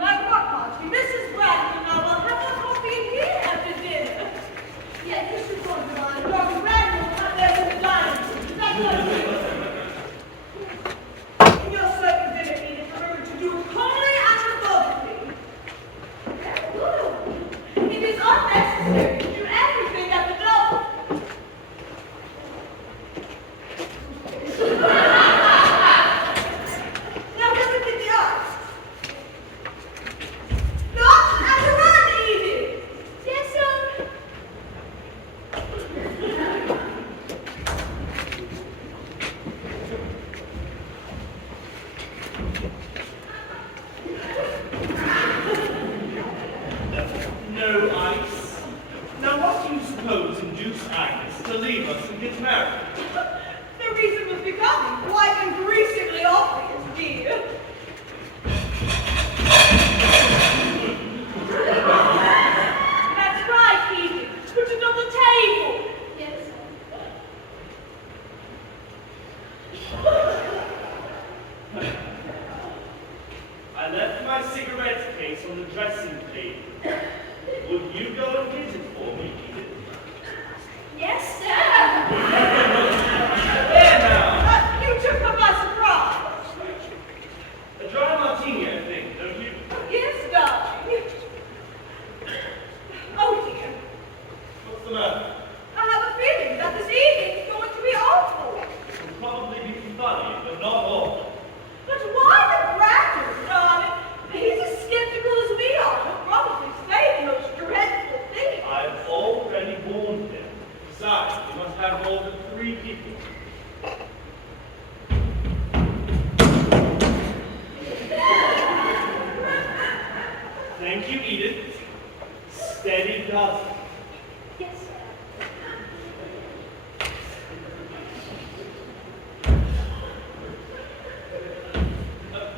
My work party, Mrs. Bradman and I will have our coffee in here after dinner. Yes, Mr. Condomine, Dr. Bradman will have theirs in the dining room. That's what it is. In your second dinner, Edith, remember to do it calmly and methodically. Very good. It is unnecessary to do everything at the double. Now, let me get the arts. Not at the run, Edith. Yes, sir. No ice. Now what do you suppose induced Agnes to leave us and get married? The reason was becoming quite increasingly obvious, dear. That's right, Edith. Put it on the table. Yes, I left my cigarette case on the dressing table. Would you go and get it for me, Edith? yes, sir. There now! You took her by surprise. A dry martini, I think, don't you? Yes, darling. Oh, dear. What's the matter? I have a feeling that this evening is going to be awful. It'll probably be funny, but not awful. But why the Bradman, darling? He's as skeptical as we are. He'll probably say the most dreadful things. I've already warned him. Besides, we must have more than 3 people. Thank you, Edith. Steady does. Yes, sir.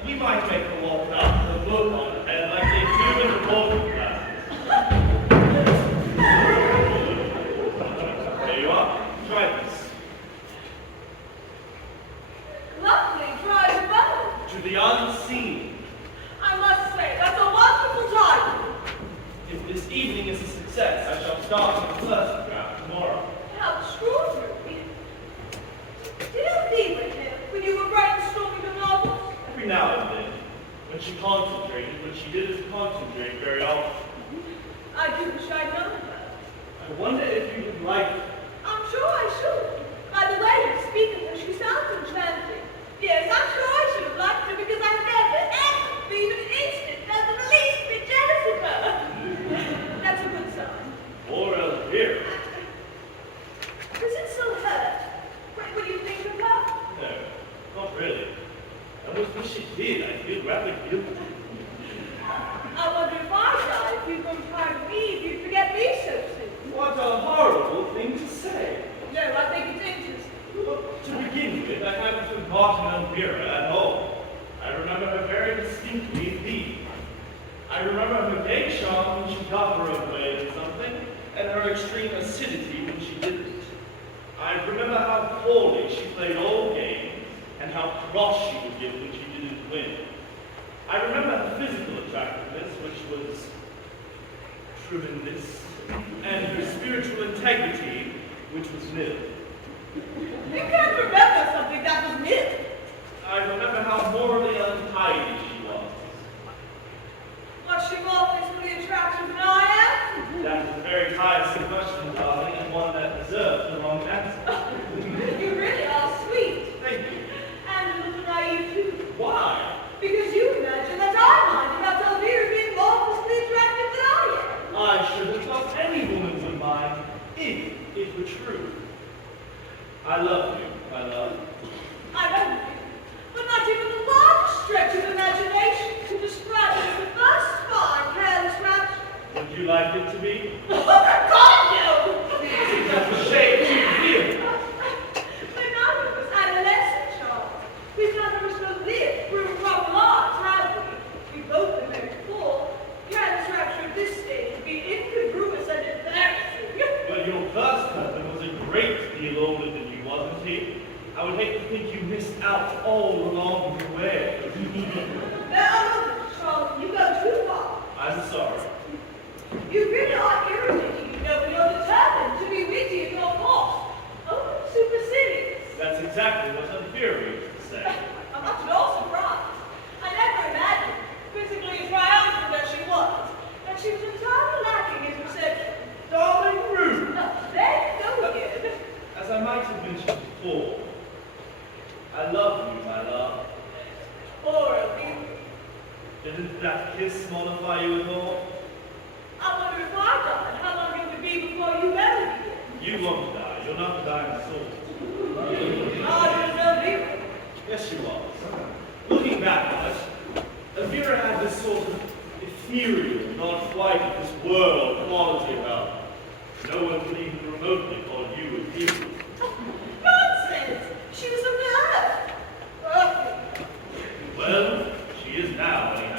We might make a walk out the book on it, and like they do in the boarding classes. There you are. Try this. Lovely, dry as a bone. To the unseen. I must say, that's a wonderful title. If this evening is a success, I shall start the first draft tomorrow. How extraordinary. Did you be with him when you were brainstorming the novels? Every now and then, when she concentrated, but she didn't concentrate very often. I do wish I'd known that. I wonder if you would like it. I'm sure I should. By the way you speak of her, she sounds enchanting. Yes, I'm sure I should have liked her because I've never, ever, even an instant, felt the least bit jealous of her. That's a good sign. Or Elvira. Does it still hurt when you think of her? No, not really. I wish she did. I feel rather guilty. I wonder if I die, if you go try to leave, you'd forget me so soon. What a horrible thing to say. No, I think it's interesting. Well, to begin with, I haven't forgotten Elvira at all. I remember her very distinctly indeed. I remember her gay charm when she got her own way in something, and her extreme acidity when she didn't. I remember how poorly she played all games, and how cross she would get when she didn't win. I remember her physical attractiveness, which was tremendous, and her spiritual integrity, which was nil. You can't remember something that was nil. I remember how morally untidy she was. Was she more physically attractive than I am? That is a very tiresome question, darling, and one that deserves a long answer. You really are sweet. Thank you. And a little naive too. Why? Because you imagine that I mind about Elvira being more physically attractive than I am. I should have thought any woman would mind, if it were true. I love you, my love. I know you, but not even the largest stretch of imagination to describe it as the first fine, careless rapture. Would you like it to be? Oh, God, no! It's a shame to feel. But none of us adolescent, Charles. We've none of us lived through proper lives, have we? We've both been very full. Careless rapture at this stage would be incongruous and embarrassing. But your first husband was a great deal older than you, wasn't he? I would hate to think you missed out all along the way. Now, Charles, You go too far. I'm sorry. You really are irritating, when you're determined to be witty at your cost. Oh, supercilious. That's exactly what Elvira used to say. I'm not at all surprised. I never imagined, physically triumphant as she was, that she was entirely lacking in perception. Darling Ruth! No, there you go again. As I might have mentioned before, I love you, my love. Poor Elvira. Didn't that kiss mollify you at all? I wonder if I died, how long it would be before you ever begin. You won't die. You're not dying soul. Ah, you're Elvira. Yes, she was. Looking back on it, Elvira had this sort of ethereal, not quite of this world quality about her. No one could even remotely call you ethereal. Nonsense! She was of the earth. Earthly. Well, she is now, anyhow.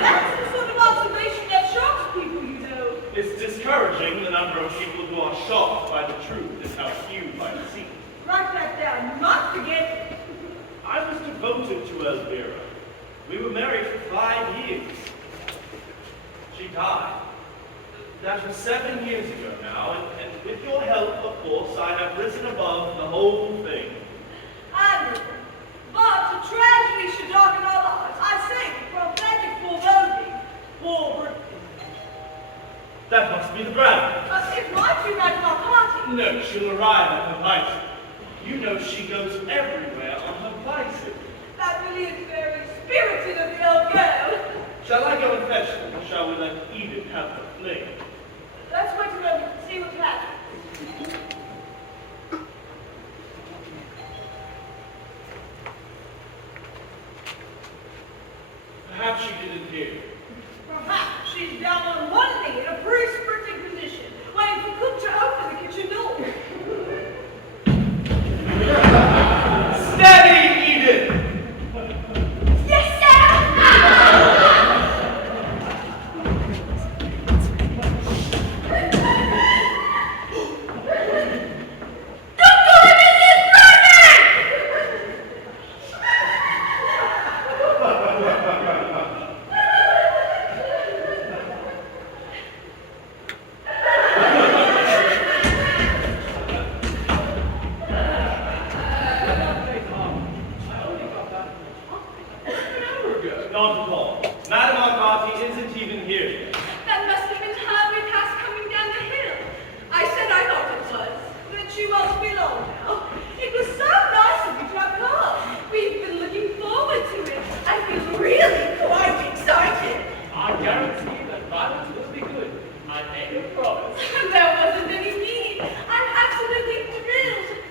That's the sort of observation that shocks people, you know. It's discouraging the number of people who are shocked by the truth is how few by deceit. Write that down. Not forget it. I was devoted to Elvira. We were married for 5 years. She died. That was 7 years ago now, and with your help, of course, I have risen above the whole thing. Admirable. But a tragedy should darken our lives. I say, prophetic foreboding. Poor Britain. That must be the Bradman. It might be right Arcati. No, she'll arrive on her bicycle. You know she goes everywhere on her bicycle. That really is very spirited of the old girl. Shall I go and fetch them, or shall we let Edith have her fling? Let's wait a moment and see what happens. Perhaps she didn't hear. Perhaps she's down on one knee in a pre-sprinting position, waiting for cook to open the kitchen door. Steady, Edith! Yes, sir! Not at all. Madame Arcati isn't even here yet. That must have been her we passed coming down the hill. I said I thought it was. That she won't be long now. It was so nice of you to have come. We've been looking forward to it. I feel really quite excited. I guarantee that violence will be good. I make a promise. There wasn't any need. I'm absolutely thrilled.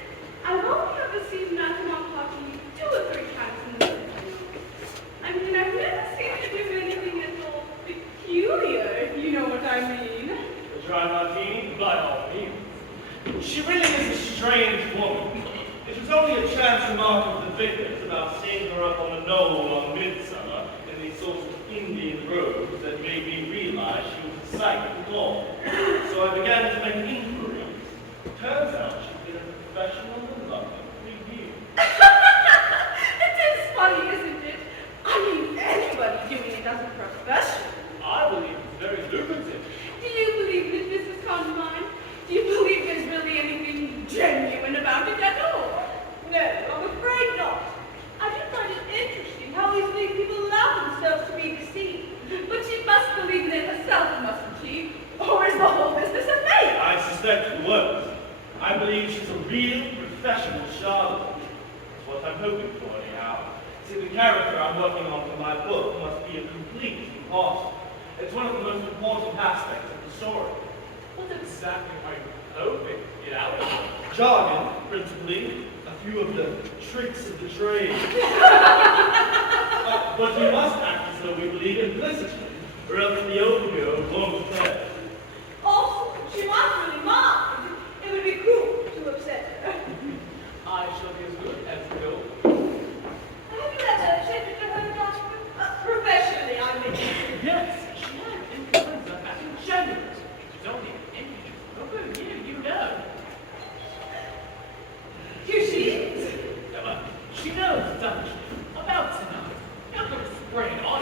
I've only ever seen Madame Arcati 2 or 3 times in the century. I mean, I've never seen her do anything at all peculiar, if you know what I mean. A dry martini? By all means. She really is a strange woman. It was only a chance remark of the vicar's about seeing her up on a knoll on midsummer in these sorts of Indian robes that made me realize she was a sight for all. So I began to make inquiries. Turns out she's been a professional in London for 3 years. It is funny, isn't it? I mean, anybody doing it as a profession. I believe it's very lucrative. Do you believe that this is Condomine? Do you believe there's really anything genuine about it at all? No, I'm afraid not. I do find it interesting how easily people allow themselves to be deceived. But she must believe in it herself, mustn't she? Or is the whole business a fake? I suspect the worst. I believe she's a real professional charlatan. That's what I'm hoping for, anyhow. See, the character I'm working on for my book must be a complete imposter. It's one of the most important aspects of the story. What exactly are you hoping to get out of it? Jargon, principally, a few of the tricks of the trade. But we must act as though we believe implicitly, or else the overview won't play. Also, she might really mind. It would be cruel to upset her. I shall be as good as gold. Have you ever attended to her doctor? Professionally, I mean. Yes, she had influenza back in January. She's only an injured. Oh, good, you know. Here she is. She knows, doesn't she? About tonight. Not going to sprain all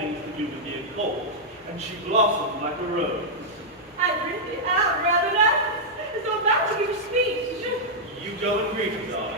things to do with the occult, and she blossomed like a rose. I'm rather nervous, so I'm about to give a speech. You go and read it, darling.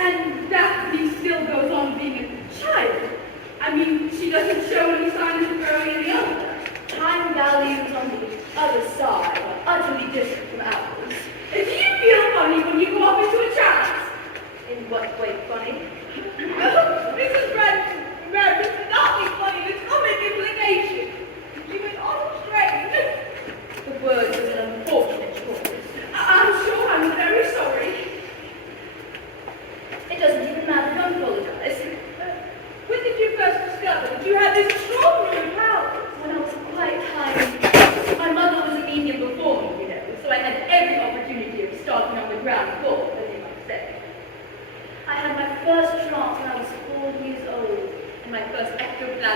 And Daphne still goes on being a child. I mean,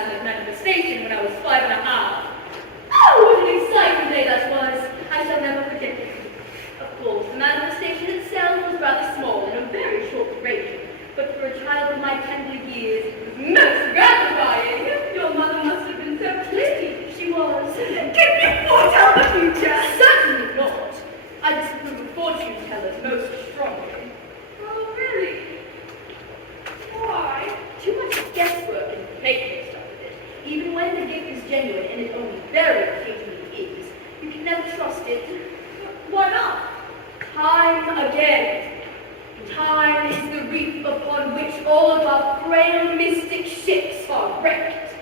Cesnik manifestation when I was 5½. Oh, what an exciting day that was! I shall never forget it. Of course, the manifestation itself was rather small and of very short duration, but for a child of my tender years, it was most gratifying. Your mother must have been so pleased. She was. Can you foretell the future? Certainly not. I disapprove of fortune tellers most strongly. Oh, really? Why? Too much guesswork and fakeness stuff with it. Even when the gift is genuine, and it only very occasionally is, you can never trust it. Why not? Time again. Time is the reef upon which all of our frail mystic ships are wrecked.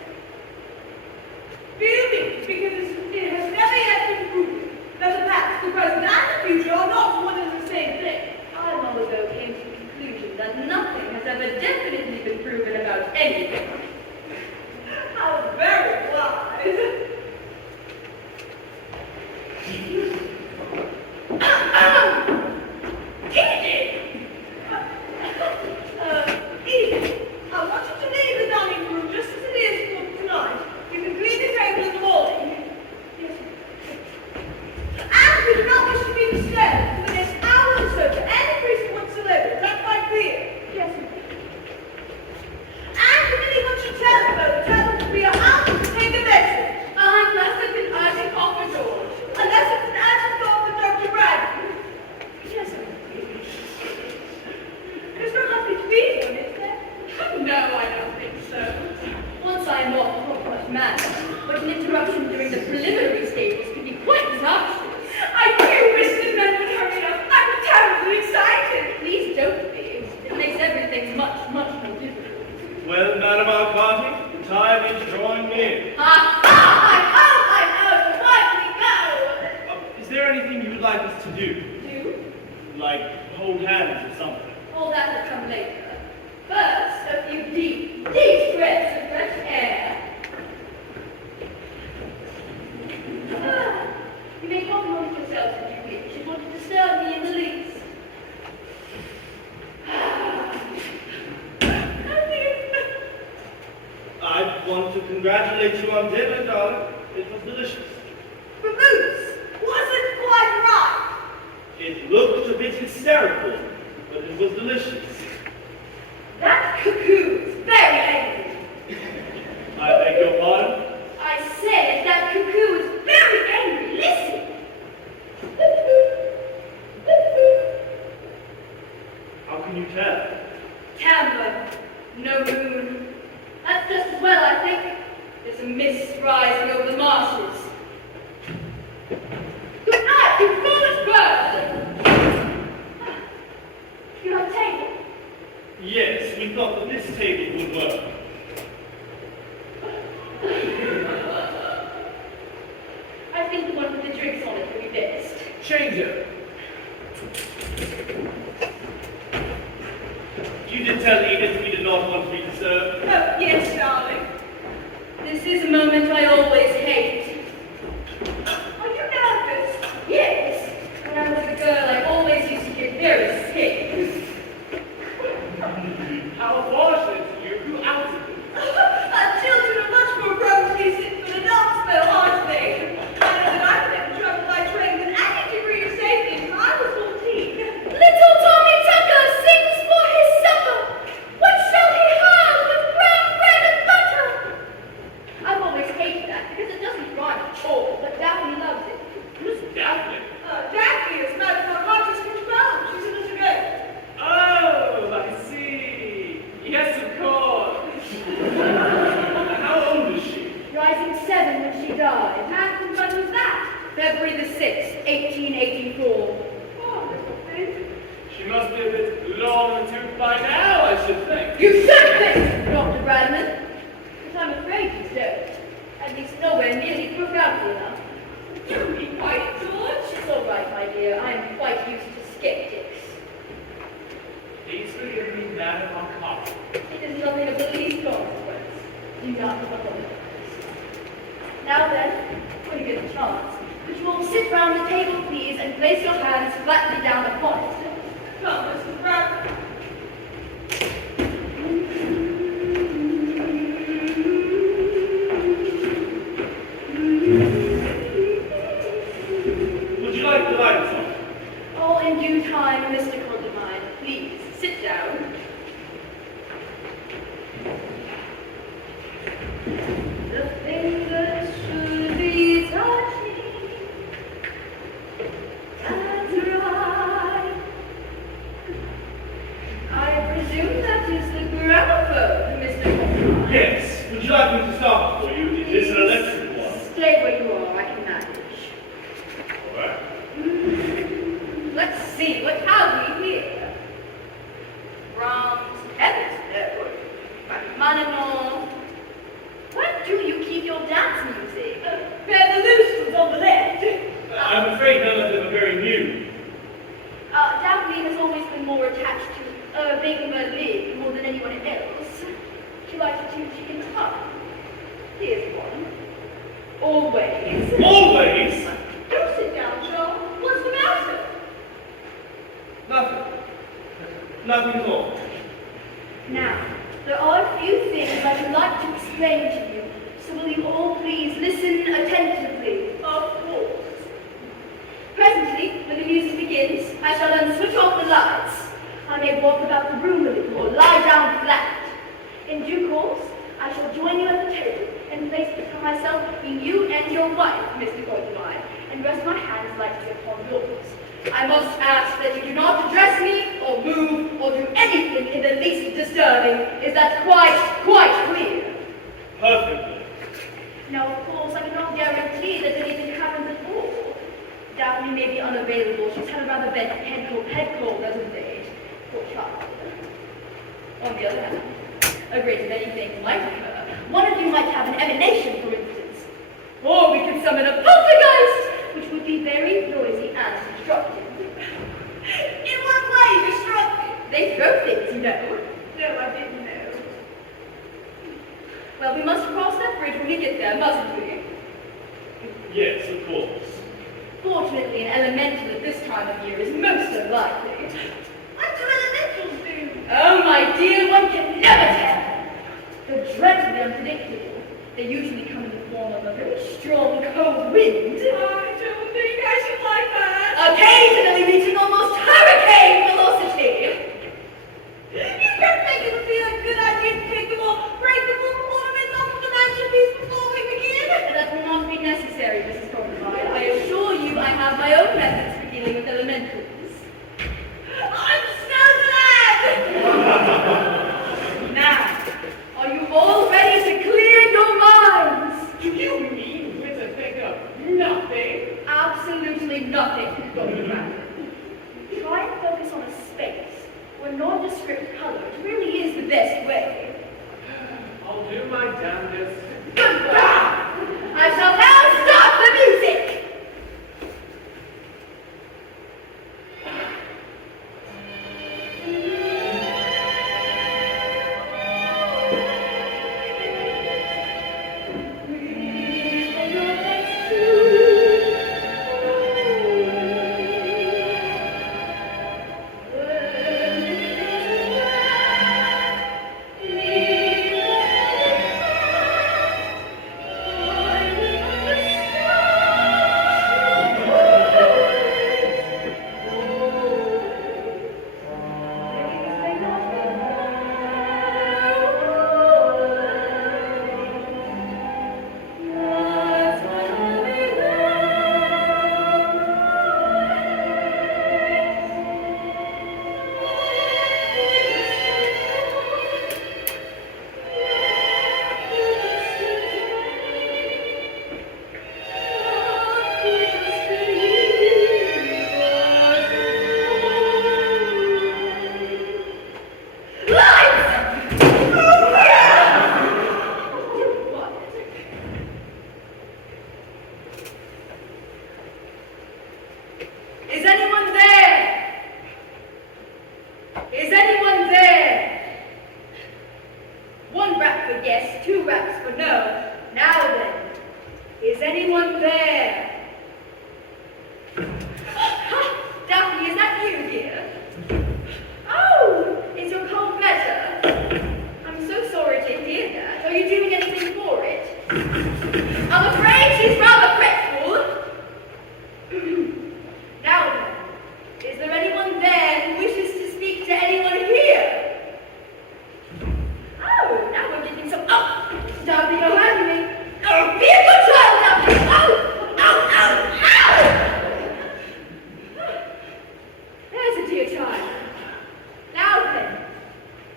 Really? Because it has never yet been proven that the past, the present, and the future are not one and the same thing. I long ago came to the conclusion that nothing has ever definitely been proven about anything. How very wise. Edith, I want you to leave the dining room just as it is for tonight. You can clean the table in the morning. Yes. And we do not wish to be disturbed for the next hour or so to any reason whatsoever. Is that quite clear? Yes. And if anyone should tell them to be out to take a message. Unless it's an urgent call for George. Unless it's an urgent call for Dr. Bradman. Yes, sir. There's not likely to be one, is there? No, I don't think so. Once I am off proper manner, but an interruption during the preliminary stages can be quite disastrous. I do wish the men would hurry up. I'm terribly excited. Please don't be. It makes everything much, much more difficult. Well, Madam Arcati, time is drawing near. I know. Quietly go. Is there anything you would like us to do? Do? Like hold hands or something? All that will come later. First, a few deep, deep breaths of fresh air. You may hold on to yourselves if you wish. It won't disturb me in the least. I want to congratulate you on dinner, darling. It was delicious. Boots wasn't quite right. It looked a bit hysterical, but it was delicious. That cuckoo is very angry. I beg your pardon? I said that cuckoo is very angry. Listen. How can you tell? Camber, no moon. That's just as well, I think. There's a mist rising over the marshes. Good night, you foolish bird! You have a table? Yes, we thought that this table would work. I think the one with the drinks on it would be best. Change it. You did tell Edith we did not want to be disturbed. Oh, yes, darling. This is a moment I always hate. Are you nervous? Yes. When I was a girl, I always used to get very sick. How unfortunate you outed them. Children are much more prone to be sick than adults, though, aren't they? I know that I've never traveled by train with any degree of safety until I was 14. Little Tommy Tucker sings for his supper. What shall he have with brown bread and butter? I've always hated that because it doesn't rhyme at all, but Daphne loves it. Who's Daphne? Daphne is Madame Arcati's control. She's a little girl. Oh, I see. Yes, of course. How old is she? Rising 7 when she died. And when was that? February the 6th, 1884. Oh, little thing. She must be a bit long in the tooth by now, I should think. You should think, Dr. Bradman. But I'm afraid you don't. At least nowhere nearly profoundly enough. Don't be quiet, George. It's all right, my dear. I'm quite used to skeptics. Please forgive me, Madam Arcati. It is nothing of the least consequence. Do not apologize. Now then, when you get a chance, would you all sit round the table, please, and place your hands flatly down upon it? Come, Mrs. Bradman. something to start for you. Is this an electric one? Stay where you are, I can manage. All right. Let's see, what have we here? Brahms, heavens, no. Rachmaninoff. Where do you keep your dance music? Where the loose ones on the left. I'm afraid none of them are very new. Daphne has always been more attached to Irving Berlin more than anyone else. She likes to tune guitar. Here's one. Always. Always? Don't sit down, Charles. What's the matter? Nothing. Nothing at all. Now, there are a few things I would like to explain to you, so will you all please listen attentively? Of course. Presently, when the music begins, I shall then switch off the lights. I may walk about the room a little or lie down flat. In due course, I shall join you at the table and place between myself between you and your wife, Mr. Condomine, and rest my hands lightly upon yours. I must ask that you do not address me, or move, or do anything in the least disturbing. Is that quite clear? Perfectly. Now, of course, I cannot guarantee that anything happens at all. Daphne may be unavailable. She's had a rather bad head cold as of late. Poor child. On the other hand, a great many things might occur. One of you might have an emanation, for instance. Or we could summon a poltergeist, which would be very noisy and destructive. In what way destructive? They throw things, you know. No, I didn't know. Well, we must cross that bridge when we get there, mustn't we? Yes, of course. Fortunately, an elemental at this time of year is most unlikely. What do elementals do? Oh, my dear, one can never tell. They're dreadfully unpredictable. They usually come in the form of a very strong, cold wind. I don't think I should like that. Occasionally reaching almost hurricane velocity. You don't think it would be a good idea to take the more breakable ornaments off of the mantelpiece before we begin? That will not be necessary, Mrs. Condomine. I assure you I have my own methods for dealing with elementals. I'm so glad! Now, are you all ready to clear your minds? Do you mean with a thing of nothing? Absolutely nothing is going to matter. Try and focus on a space where nondescript colors really is the best way. I'll do my damnedest. Goodbye! I shall now start the music!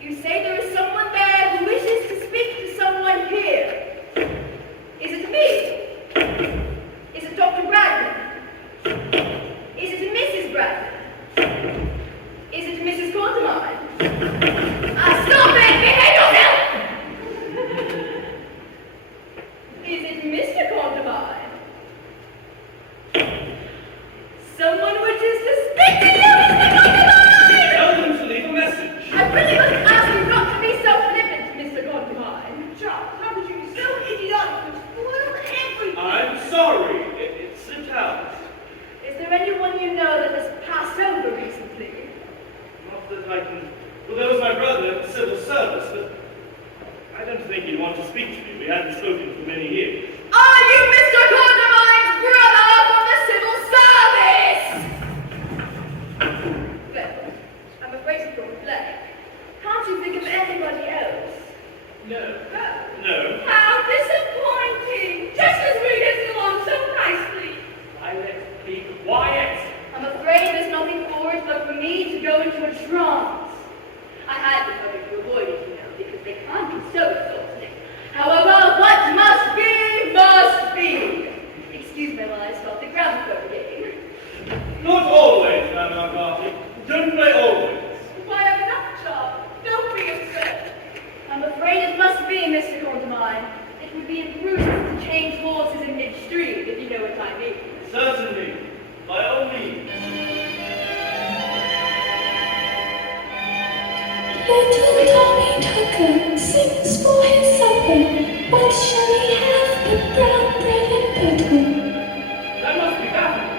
You say there is someone there who wishes to speak to someone here. my brother in the civil service, but I don't think he'd want to speak to me. We hadn't spoken for many years. Are you Mr. Condomine's brother from the civil service? Well, I'm afraid you've gone blank. Can't you think of anybody else? No. No. How disappointing! Just as we're getting along so nicely. Violet, be quiet. I'm afraid there's nothing for it but for me to go into a trance. I had been hoping to avoid it, you know, because they can't be so exhausting. However, what must be, must be. Excuse me while I start the gramophone game. Not always, Madam Arcati. Don't play always. Why, I'm not, child. Don't be upset. I'm afraid it must be, Mr. Condomine. It would be imprudent to change horses in midstream, if you know what I mean. Certainly. By all means. Little Tommy Tucker sings for his supper. What shall he have but brown bread and butter? That must be happening.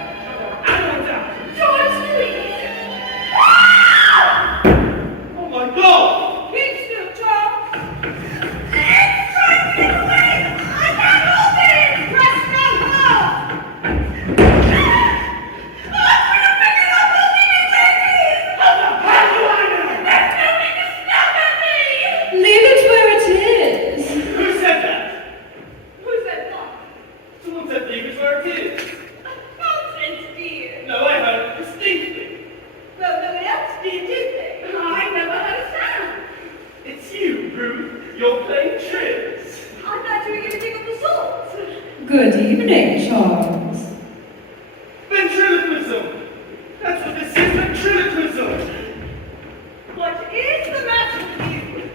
Animals out. George, please! Oh my God! Keep still, Charles! It's trying to get away! I can't hold it! Press no hard! I'm gonna pick it up holding it where it is! How the hell do I know? There's no need to snap at me! Leave it where it is. Who said that? Who said what? Someone said leave it where it is. Nonsense, dear! No, I heard it distinctly. Well, no one else did, did they? I never heard a sound. It's you, Ruth. You're playing tricks. I'm not doing anything of the sort. Good evening, Charles. Ventriloquism. That's what this is, ventriloquism. What is the matter with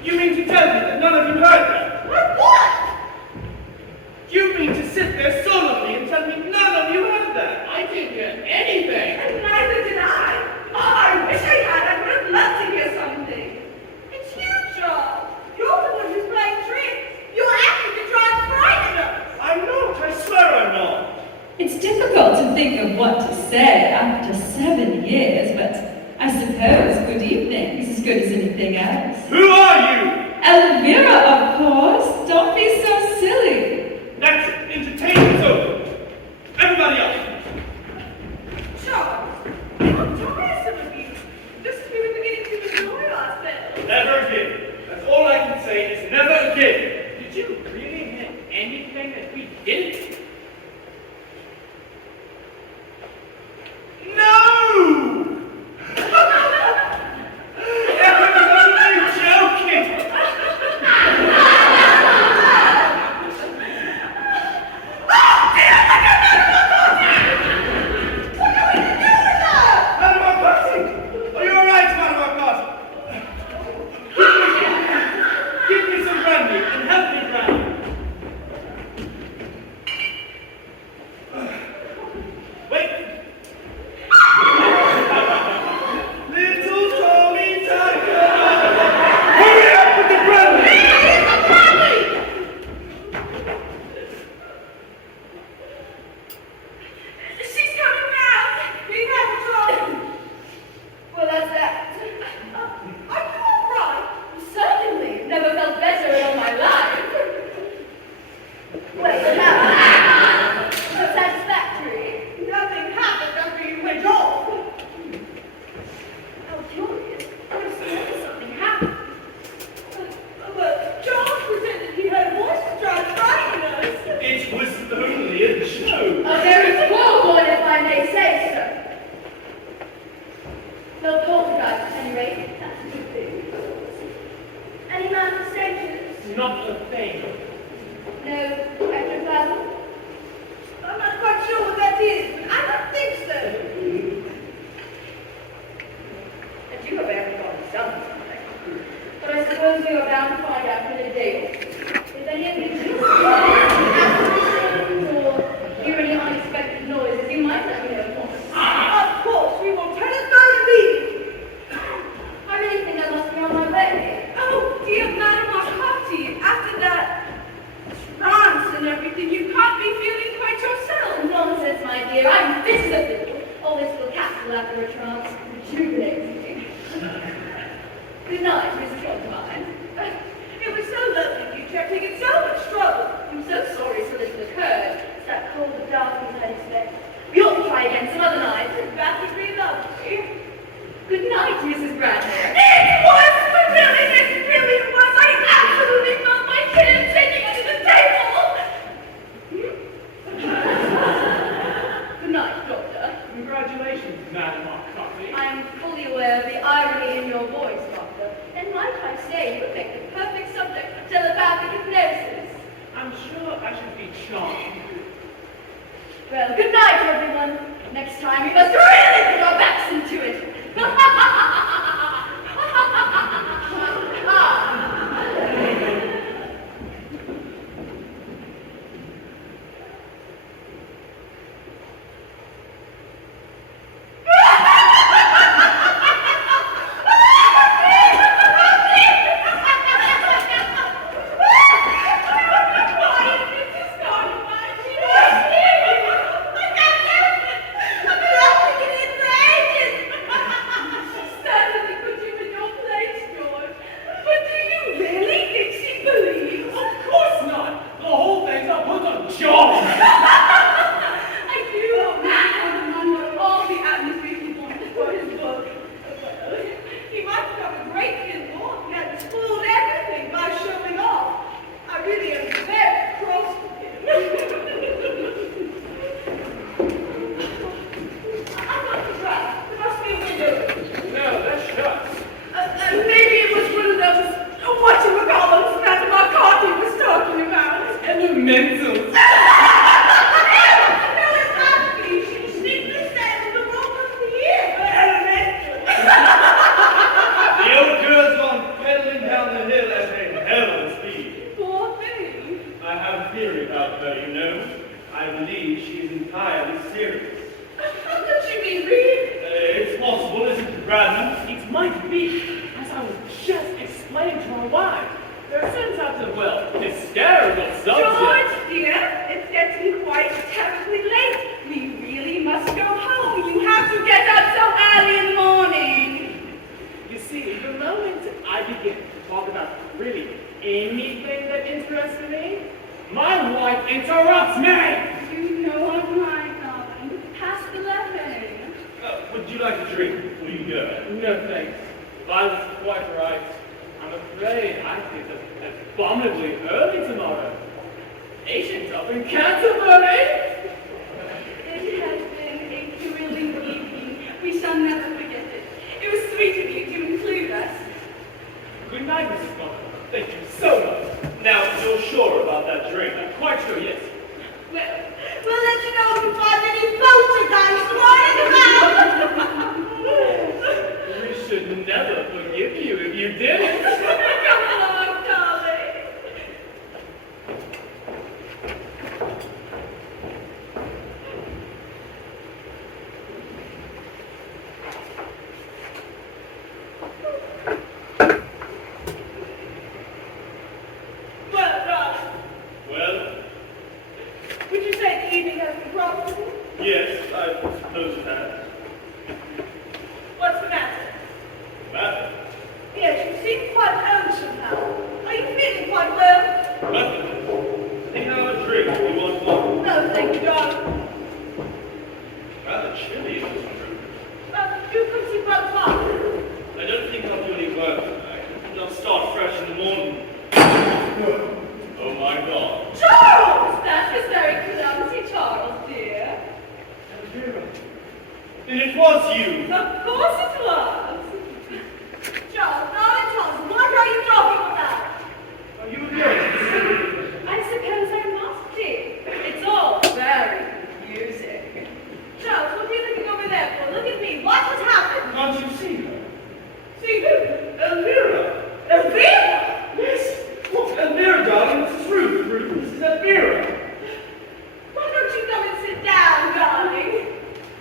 you? You mean to tell me that none of you heard that? What? You mean to sit there solemnly and tell me none of you heard that? I didn't hear anything. And neither did I. Oh, I wish I had. I would have loved to hear something. It's you, Charles. You're the one who's playing tricks. You're acting to try and frighten us. I'm not. I swear I'm not. It's difficult to think of what to say after 7 years, but I suppose good evening is as good as anything else. Who are you? Elvira, of course. Don't be so silly. That's it. Entertainment's over. Everybody else. Charles, how tiresome of you. Just as we were beginning to enjoy ourselves. Never again. That's all I can say is never again. Did you really hear anything that we didn't? No! Everyone's only joking. Madam Arcati! Are you all right, Madam Arcati? Give me some brandy and help me brandy. Wait. Little Tommy Tucker! Hurry up with the brandy! She's coming round. Be careful, Charles. Well, that's that. Are you all right? Certainly. Never felt better in all my life. Well, now. So satisfactory. Nothing happened after you went off. How curious. I would have sworn something happened. But Charles pretended he heard voices trying to frighten us. It was only a joke. A very poor one, if I may say so. No poltergeist, at any rate. That's a good thing. Any manifestations? Not a thing. No ectoplasm? I'm not quite sure what that is, but I don't think so. And you have everybody done something. But I suppose we are bound to find out in a day or two. If any of you do or hear any unexpected noises, you might let me know at once. Of course, we will telephone immediately. I really think I must be on my way. Oh, dear Madam Arcati, after that trance and everything, you can't be feeling quite yourself. Nonsense, my dear. I'm fit as a fiddle. All this little capsule after a trance rejuvenates me. Good night, Mrs. Condomine. It was so lovely you kept taking so much trouble. I'm so sorry so little occurred. It's that cold and darkness I expect. We ought to try again some other night. That would be lovely. Good night, Mrs. Bradman. It was brilliant, was. I absolutely felt my chin taking under the table. Good night, Doctor. Congratulations, Madam Arcati. I am fully aware of the irony in your voice, Doctor. And might I say, you would make the perfect subject for telepathic hypnosis. I'm sure I should be charmed. Well, good night, everyone. Next time we must really put our backs into it.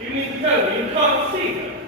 You need to tell me you can't see her.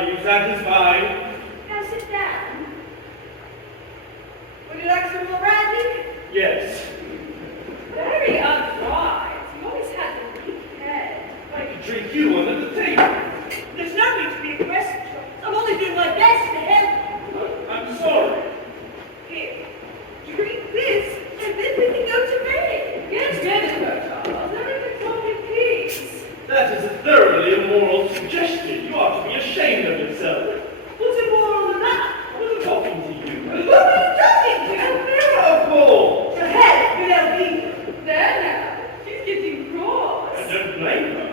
Are you satisfied? Now sit down. Would you like some more brandy? Yes. Very unwise. You always had a weak head. I could drink you under the table. There's no need to be aggressive, Charles. I'm only doing my best to help you. I'm sorry. Here, drink this, and then we can go to bed. Get rid of her, Charles. Let her talk in peace. That is a thoroughly immoral suggestion. You ought to be ashamed of yourself. What's immoral in that? I wasn't talking to you. Who are you talking to? Elvira, of course. To hell with Elvira. There now. She's getting cross. I don't blame her.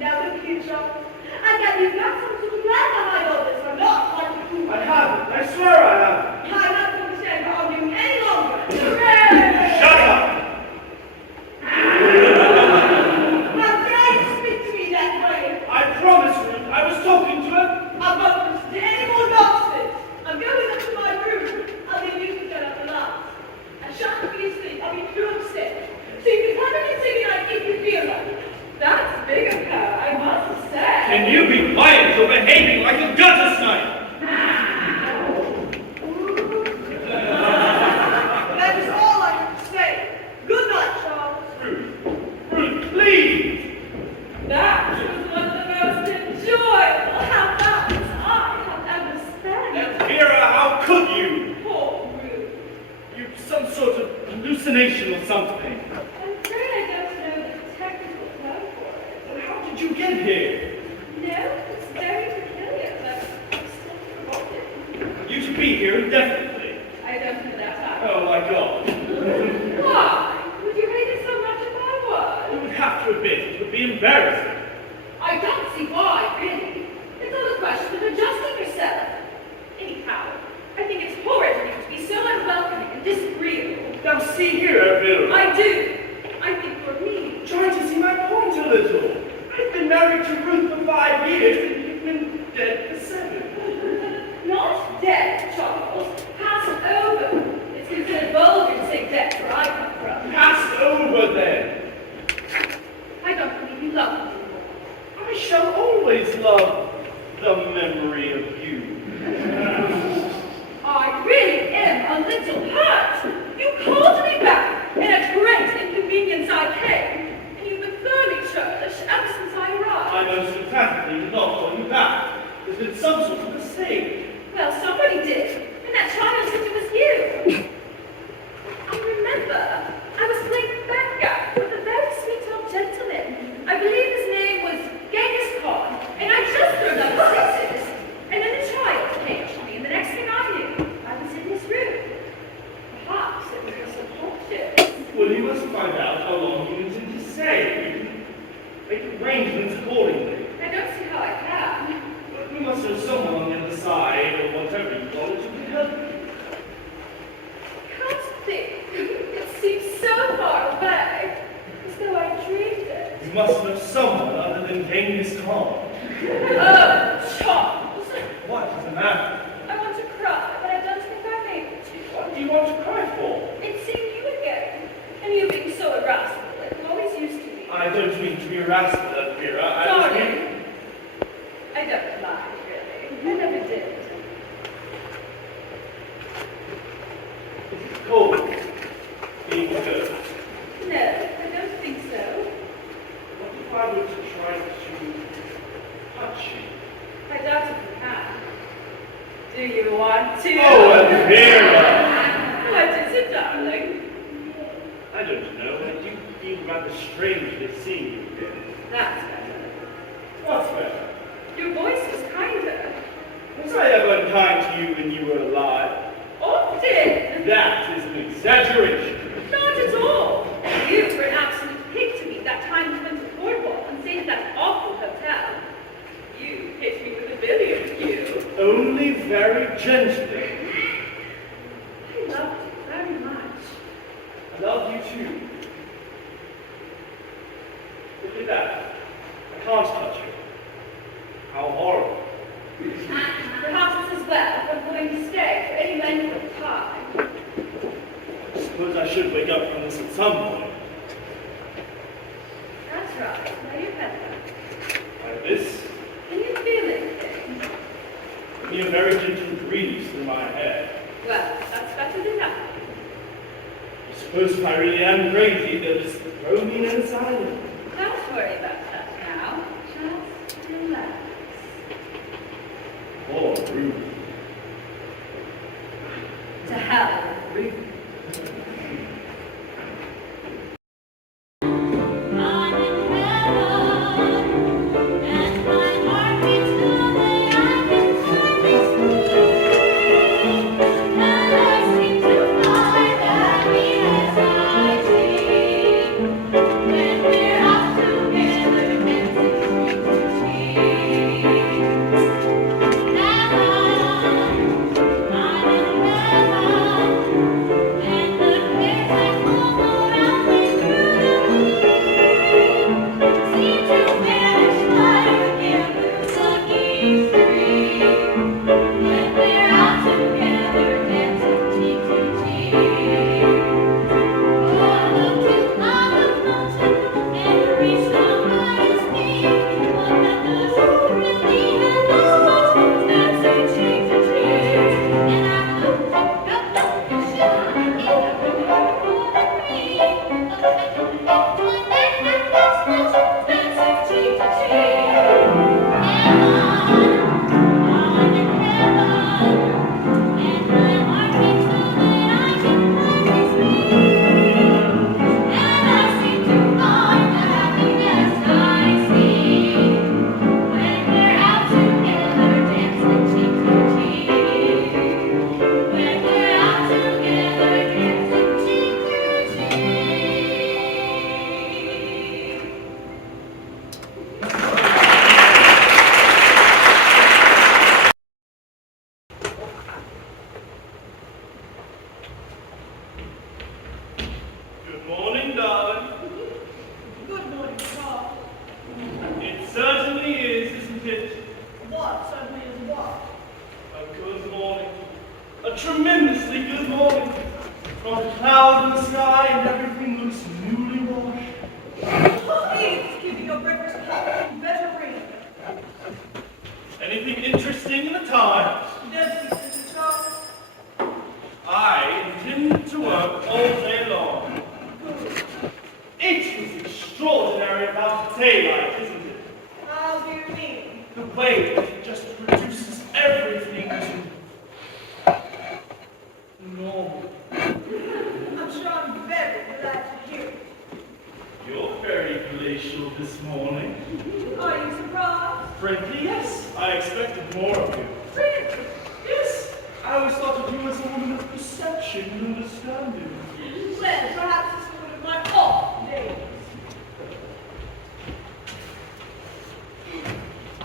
Now look here, Charles. I got you got some sort of plan behind all this. I'm not like a fool. I haven't. I swear I haven't. I'm not going to stand arguing any longer. Hooray! Shut up! How dare you speak to me that way? I promise, Ruth, I was talking to her. I'm not going to listen to any more nonsense. I'm going up to my room. I'll leave you to get up the last. And shut up your sleep. I'll be too upset. So you can have anything you like if you feel like it. That's big of her, I must say. Can you be quiet? You're behaving like a gutter snipe. That is all I have to say. Good night, Charles. Ruth, please. That was one of the most enjoyable half-hours I have ever spent. Elvira, how could you? Poor Ruth. You've some sort of hallucination or something. I'm afraid I don't know the technical term for it. Then how did you get here? No, it's very peculiar, but I'm still provoking. You to be here indefinitely. I don't know that either. Oh my God. Why? Would you hate it so much if I You was? would have to admit it would be embarrassing. I don't see why, really. It's all a question of adjusting yourself. Anyhow, I think it's horrid of you to be so unwelcoming and disagreeable. Now see here, Elvira. I do. I think you're mean. Try to see my point a little. I've been married to Ruth for 5 years and you've been dead for 7. Not dead, Charles. Passed over. It's considered vulgar to say dead where I come from. Passed over then. I don't believe you love me anymore. I shall always love the memory of you. I really am a little hurt. You called me back, and at great inconvenience I came, and you've been thoroughly churlish ever since I arrived. I most emphatically did not call you back. There's been some sort of mistake. Well, somebody did, and that child said it was you. I remember, I was playing backgammon with a very sweet old gentleman. I believe his name was Genghis Khan, and I just threw up the 6s. And then the child came to me, and the next thing I knew, I was in his room. Perhaps it was a subconscious. Well, you must find out how long you intend to stay. You can make arrangements accordingly. I don't see how I can. But we must have someone on the other side, or whatever you call it, who can help you. Can't think. It seems so far away, as though I dreamed it. You must know someone other than Genghis Khan. Oh, Charles! What is the matter? I want to cry, but I don't think I'm able to. What do you want to cry for? It's seeing you again, and you being so irascible like you always used to be. I don't mean to be irascible, Elvira. Darling, I don't mind, really. I never did. It's cold. Being good. No, I don't think so. What if I were to try to touch you? I doubt if you can. Do you want to? Oh, Elvira! What is it, darling? I don't know. I do feel rather strangely seeing you again. That's better. What's better? Your voice is kinder. Was I ever unkind to you when you were alive? Often. That is an exaggeration. Not at all. You were an absolute pig to me that time you went to Cornwall and stayed at that awful hotel. You hit me with a billiard cue. Only very gently. I loved you very much. I love you too. Look at that. I can't touch you. How horrible. Perhaps it's as well if I'm going to stay for any length of time. I suppose I should wake up from this at some point. That's right. Now you've had that. Like this? Can you feel anything? breeze through my head. Well, that's better than nothing. I suppose if I really am crazy, they'll just throw me in an asylum. Don't worry about that now. Just relax. Poor Ruth. To hell with Ruth.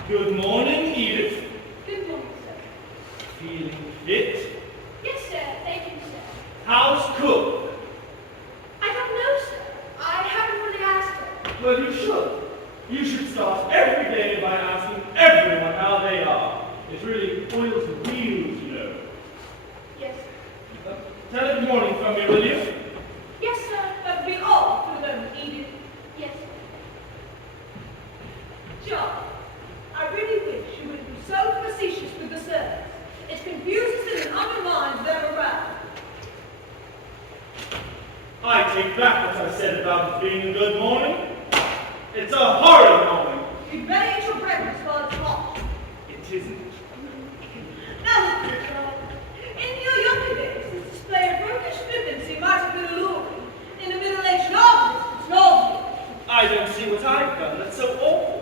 Good morning, Edith. Good morning, sir. Feeling fit? Yes, sir. Thank you, sir. How's cook? I don't know, sir. I haven't really asked her. Well, you should. You should start every day by asking everyone how they are. It really oils the wheels, you know. Yes, sir. Tell her good morning for me, will you? Yes, sir. That would be all for the moment, Edith. Yes, sir. John, I really wish you wouldn't be so facetious with the servants. It confuses them and undermines their morale. I take back what I said about it being a good morning. It's a horrid morning. You'd better eat your breakfast while it's hot. It isn't. Now look here, John. In your younger days, this display of British flippancy might have been alluring. In the middle-aged novelist, it's nauseating. I don't see what I've done that's so awful.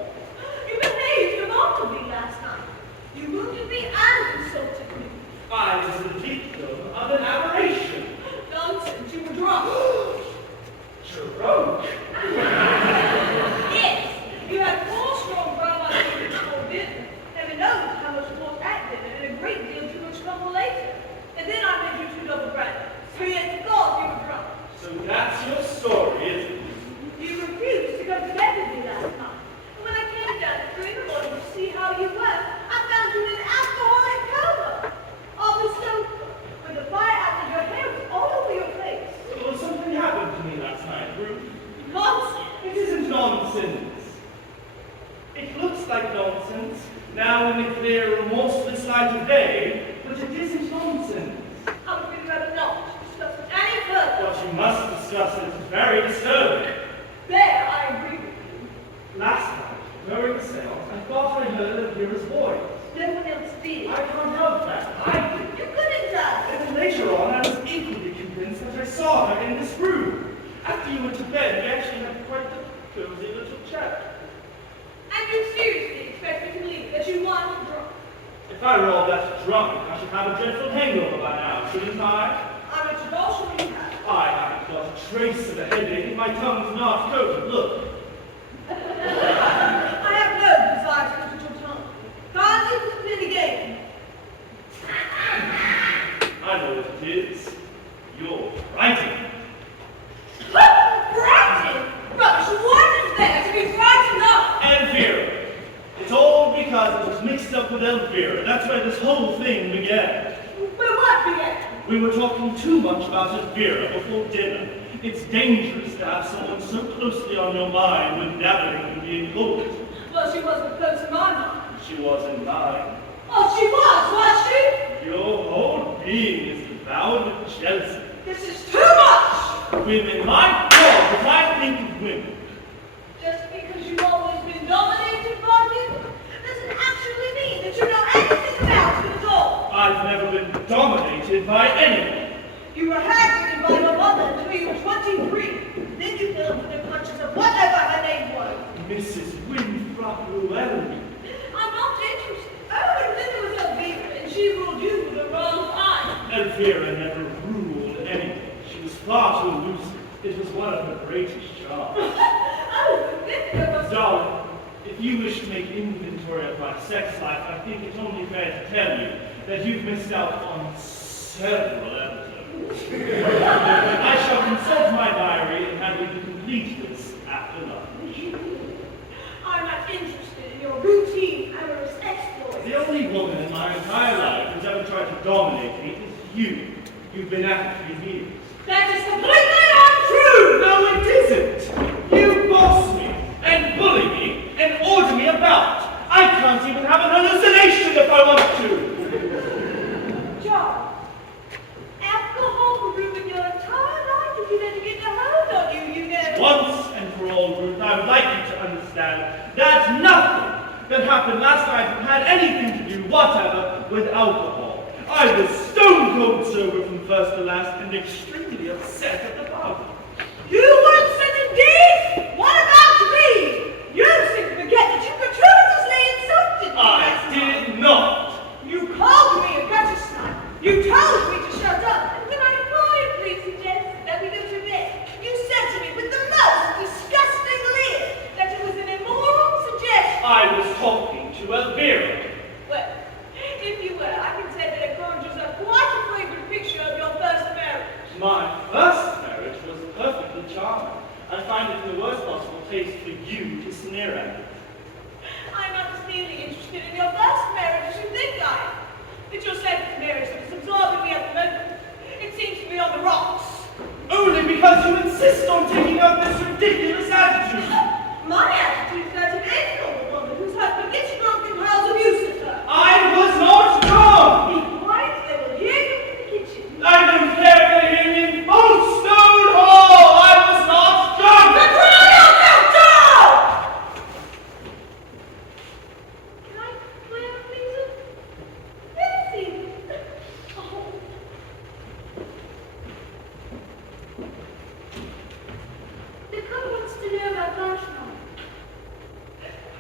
You behaved remarkably last night. You wounded me and insulted me. I was the victim of an aberration. Nonsense, you were drunk. Drunk? Yes, you had 4 strong brown eyes before dinner. Heaven knows how much more at dinner and a great deal too much trouble later. And then I made you 2 double brandy. So yes, to God you were drunk. So that's your story, isn't it? You refused to go to bed with me last night. And when I came down at 3 in the morning to see how you were, I found you in an alcoholic coma. On the sofa, with the fire out and your hair was all over your face. Well, something happened to me last night, Ruth. Nonsense. It isn't nonsense. It looks like nonsense now in the clear, remorseless light of day, but it very disturbing. There, I agree with you. Last night, during the seance, I thought I heard Elvira's voice. No one else did. I can't help that. I did. You couldn't have. And then later on, I was equally convinced that I saw her in this room. After you went to bed, we actually had quite a cozy little chat. And you seriously expect me to believe that you weren't drunk? If I were all that drunk, I should have a dreadful hangover by now, shouldn't I? I'm at your all sure you have. I haven't got a trace of a headache, and my tongue's not coated. Look. I have no desire to look at your tongue. Can't you just play the game? I know what it is. You're frightened. Frightened? Rubbish, what is there to be frightened of? Elvira. It's all because it was mixed up with Elvira. That's where this whole thing began. Well, what began? We were talking too much about Elvira before dinner. It's dangerous to have someone so closely on your mind when dabbling and being cold. Well, she wasn't close in my mind. She was in mine. Oh, she was she? Your whole being is devoured with jealousy. This is too much! Women, my God, what I think of women. Just because you've always been dominated by me doesn't actually mean that you know anything about it at all. I've never been dominated by anyone. You were handed by your mother until you were 23. Then you fell into the clutches of whatever her name was. Mrs. Winthrop Llewellyn. I'm not interested. Oh, and then there was Elvira, and she ruled you for the wrong time. Elvira never ruled anything. She was far too elusive. It was one of her greatest charms. Oh, but then there was... Darling, if you wish to make inventory of my sex life, I think it's only fair to tell you that you've missed out on several episodes. I shall consult my diary and have you complete this after lunch. I'm not interested in your routine amorous exploits. The only woman in my entire life who's ever tried to dominate me is you. You've been at it for years. That is completely untrue! No, it isn't. You boss me and bully me and order me about. I can't even have an hallucination if I want to. John, alcohol will ruin your entire life if you let it get a hold on you, you know. Once and for all, Ruth, I would like you to understand that nothing that happened last night had anything to do whatever with alcohol. I was stone cold sober from first to last and extremely upset at the party. You were upset indeed? What about me? You seem to forget that you gratuitously insulted me. I did not. You called me a regicide. You told me to shut up. And when I quietly suggested that we go to bed, you said to me with the most disgusting leer that it was an immoral suggestion. I was talking to Elvira. Well, if you were, I can say that it conjures up quite a fragrant picture of your first marriage. My first marriage was perfectly charming. I find it in the worst possible taste for you to sneer at it. I'm not as nearly interested in your first marriage as you think I am. It's your second marriage that is absorbing me at the moment. It seems to be on the rocks. Only because you insist on taking up this ridiculous attitude. My attitude is that of any normal woman whose husband gets drunk and hurls abuse at her. I was not drunk! Be quiet, they will hear you in the kitchen. I don't care if they hear me in Folkestone Hall! I was not drunk! But cry yourself down! Can I have a reason? Let me see. Oh. The cook wants to know about lunch now.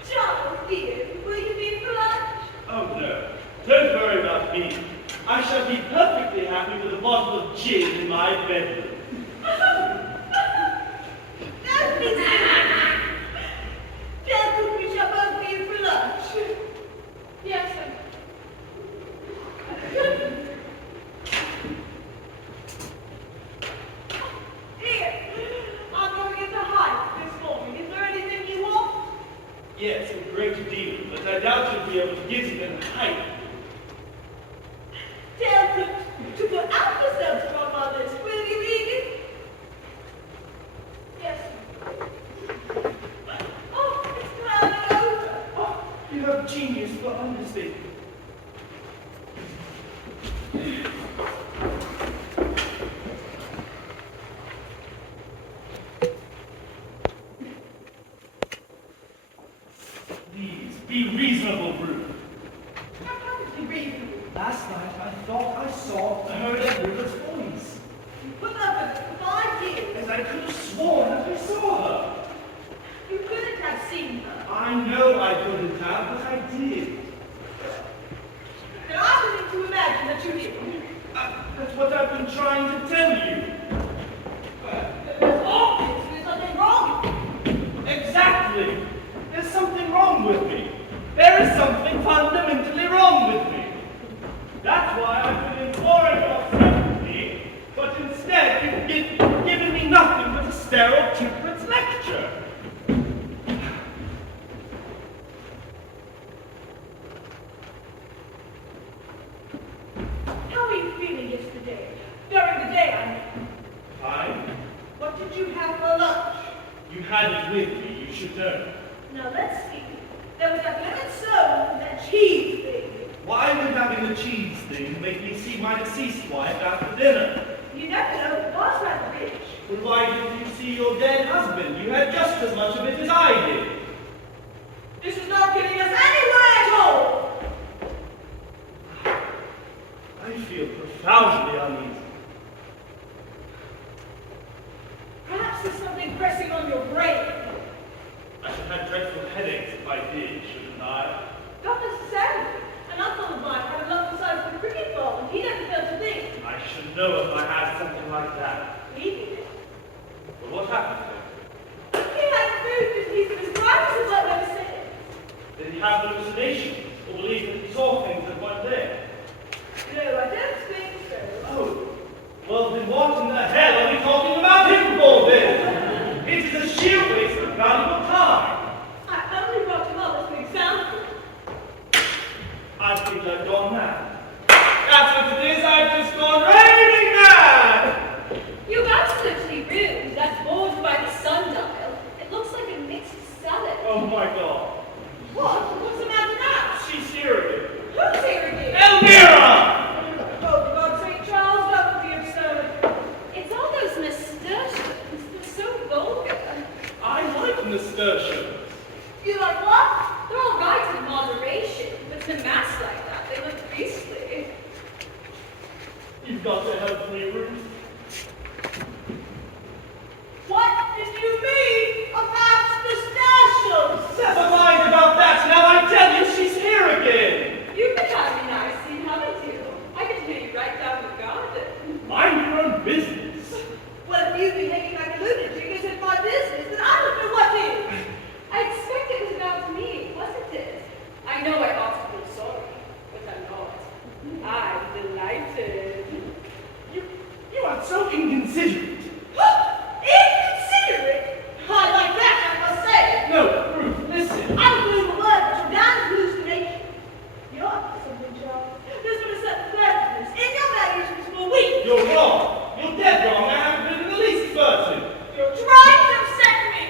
John, dear, will you be for lunch? Oh no, don't worry about me. I shall be perfectly happy with a bottle of gin in my bedroom. Don't be silly. Tell cook we shall both be in for lunch. Yes, sir. Dear, I'm going into hike this morning. Is there anything you want? Yes, a great deal, but I doubt you'll be able to get it in the height. Tell cook to put out yourself from my list, will you, Edith? Yes, sir. Oh, it's clouding over. Oh, you have genius for understatement. Be reasonable, Ruth. How can it be reasonable? Last night I thought I heard Edward's voice. You put up with it for 5 years. And I could have sworn that I saw her. You couldn't have seen her. I know I couldn't have, but I did. And I begin to imagine that you did. That's what I've been trying to tell you. There's obviously something wrong. Exactly. There's something wrong with me. There is something fundamentally wrong with me. That's why I've been imploring your sympathy, but instead you've given me nothing but a sterile temperance lecture. How were you feeling yesterday? During the day, I mean. Fine. What did you have for lunch? You had it with me, you should know. Now let's see. There was that lemon soda and that cheese thing. Why would having the cheese thing make me see my deceased wife after dinner? You never know, it was rather rich. Well, why didn't you see your dead husband? You had just as much of it as I did. This is not getting us anywhere at all. I feel profoundly uneasy. Perhaps there's something pressing on your brain. I should have dreadful headaches if I did, shouldn't I? Not necessarily. An uncle of mine had a lump the size of a cricket ball, and he never felt a thing. I should know if I had something like that. He did. But what happened to him? He had food disease and his practice is what never said. Did he have hallucinations, or believe that he saw things that weren't there? No, I don't think so. Oh, well then what in the hell are we talking about him for then? It is a sheer waste of valuable time. I only brought him up as an example. I think I've gone mad. That's what it is, I've just gone raving mad! You're absolutely rude. That board by the sundial. It looks like a mixed salad. Oh my god. What? What's the matter now? She's here again. Who's here again? Elvira! Oh, for God's sake, Charles, don't be absurd. It's all those nasturtiums. They're so vulgar. I like nasturtiums. You like what? They're all right in moderation, but to mass like that, they look beastly. You've got to help me, Ruth. What did you mean about pistachios? Never mind about that, now I tell you she's here again. You've been having nicely, haven't you? I can hear you right down the garden. Mind your own business. Well, if you've been behaving like a lunatic, isn't my business, then I don't know what is. I expect it was about me, wasn't it? I know I ought to feel sorry, but I'm not. I'm delighted. You are so inconsiderate. Inconsiderate? I like that, I must say. No, Ruth, listen. I don't believe a word but your damn hallucination. You're up to something, Charles. There's been a certain furtiveness in your mannerisms for weeks. You're wrong. You're dead wrong. I haven't been in the least furtive. You're trying to upset me.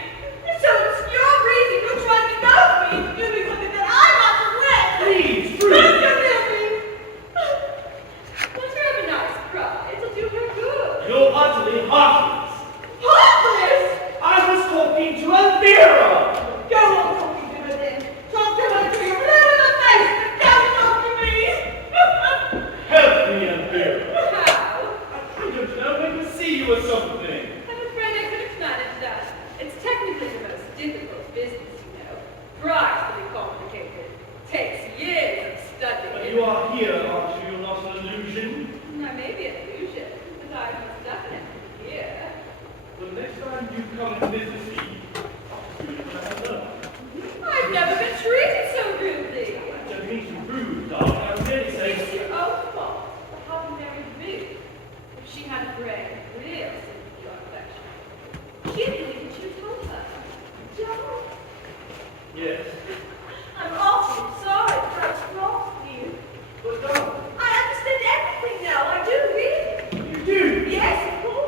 It's so obscure reason you're trying to know me into doing something that I'm not aware of. Please, Don't Ruth. you hear me? Let her have a nice cry. It'll do her good. You're utterly heartless. Heartless! I was talking to Elvira. Go on talking to her then. Talk to her till you're blue in the face, but don't talk to me. Help me, Elvira. How? I don't know. I can see you or something. I'm afraid I couldn't manage that. It's technically the most difficult business, you know. Frightfully complicated. Takes years of study. But you are here, aren't you? You're not an illusion. I may be an illusion, but I'm most definitely here. The next time you come and visit me, I'll do what I know. I've never been treated so rudely. I don't mean to be rude, darling. I'm merely saying. It's your own fault for having married Ruth. If she had a brain, real sympathy or affection. She'd believe what you told her. Joe? Yes. I'm awfully sorry for I crossed you. But don't. I understand everything now. I do really. You do. Yes, of course.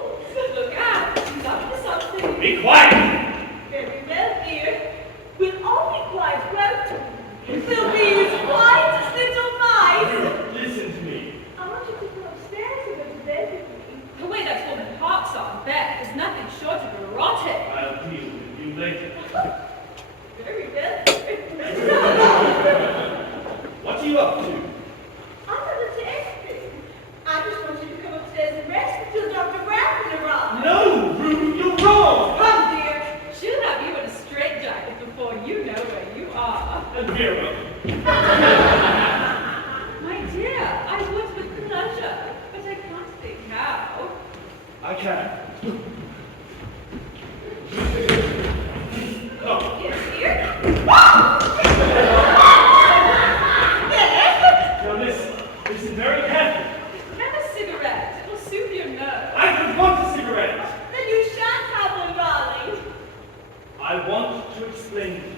Look out, she's up to something. Be quiet. Very well, dear. We'll all be quiet, won't we? We'll be as quiet as little mice. Listen to me. I want you to go upstairs and go to bed with me. The way that woman harps on Beth is nothing short of erotic. I'll deal with you later. Very well. Elvira. My dear, I would with pleasure, but I can't think how. I can. Come. Yes, dear? Now listen very carefully. Have a cigarette. It will soothe your nerves. I don't want a cigarette. Then you shan't have one, darling. I want to explain to you,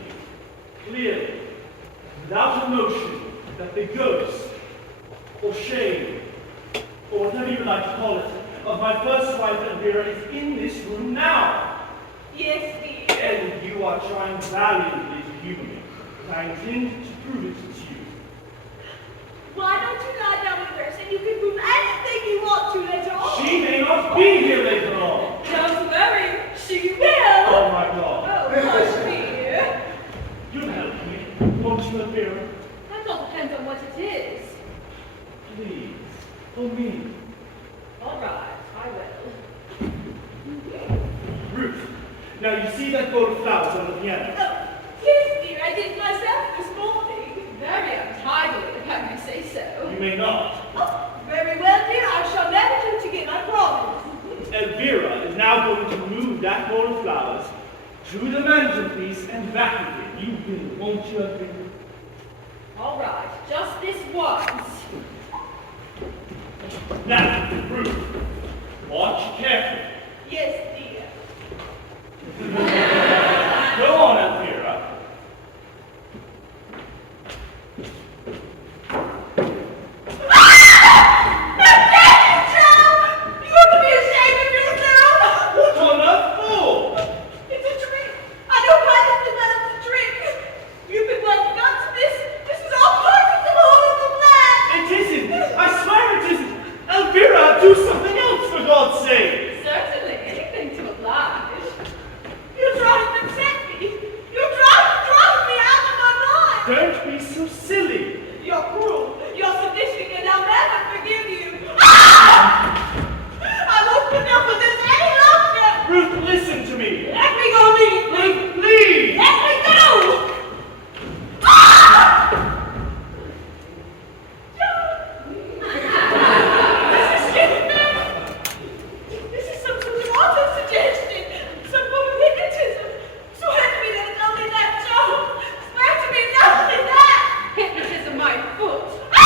clearly, without emotion, that the ghost, or shame, or whatever you would like to call it, of my first wife, Elvira, is in this room now. Yes, dear. And you are trying valiantly to humor me, but I intend to prove it to you. Why don't you lie down with her and you can prove anything you want to later on? She may not be here later on. Don't worry, she will. Oh my God. Oh, hush, dear. You'll help me, won't you, Elvira? That all depends on what it is. Please, for me. All right, I will. Ruth, now you see that bowl of flowers on the piano? Oh, yes, dear, I did it myself this morning. Very untidily, if I may say so. You may not. Oh, very well, dear, I shall never do it again, I promise. Elvira is now going to move that bowl of flowers to the mantelpiece and back again. You will, won't you, Elvira? All right, just this once. Now, Ruth, watch carefully. Yes, dear. Go on, Elvira. What on earth for? It's a trick. I know why this developed a trick. You've been working up to this. This was all part of the horrible plan. It isn't. I swear it isn't. Elvira, do something else, for God's sake. Certainly, anything to oblige. You're trying to upset me. You're trying to drive me out of my mind. Don't be so silly. You're cruel. You're sadistic, and I'll never forgive you. Ah! I won't put up with this any longer. Ruth, listen to me. Let me go, leave me. Ruth, please. Let me go. Ah! This is stupid. This is some sort of auto-suggestion, some form of hypnotism. Swear to me that it's only that, Joe. Swear to me it's only that. Hypnotism, my foot. Ah!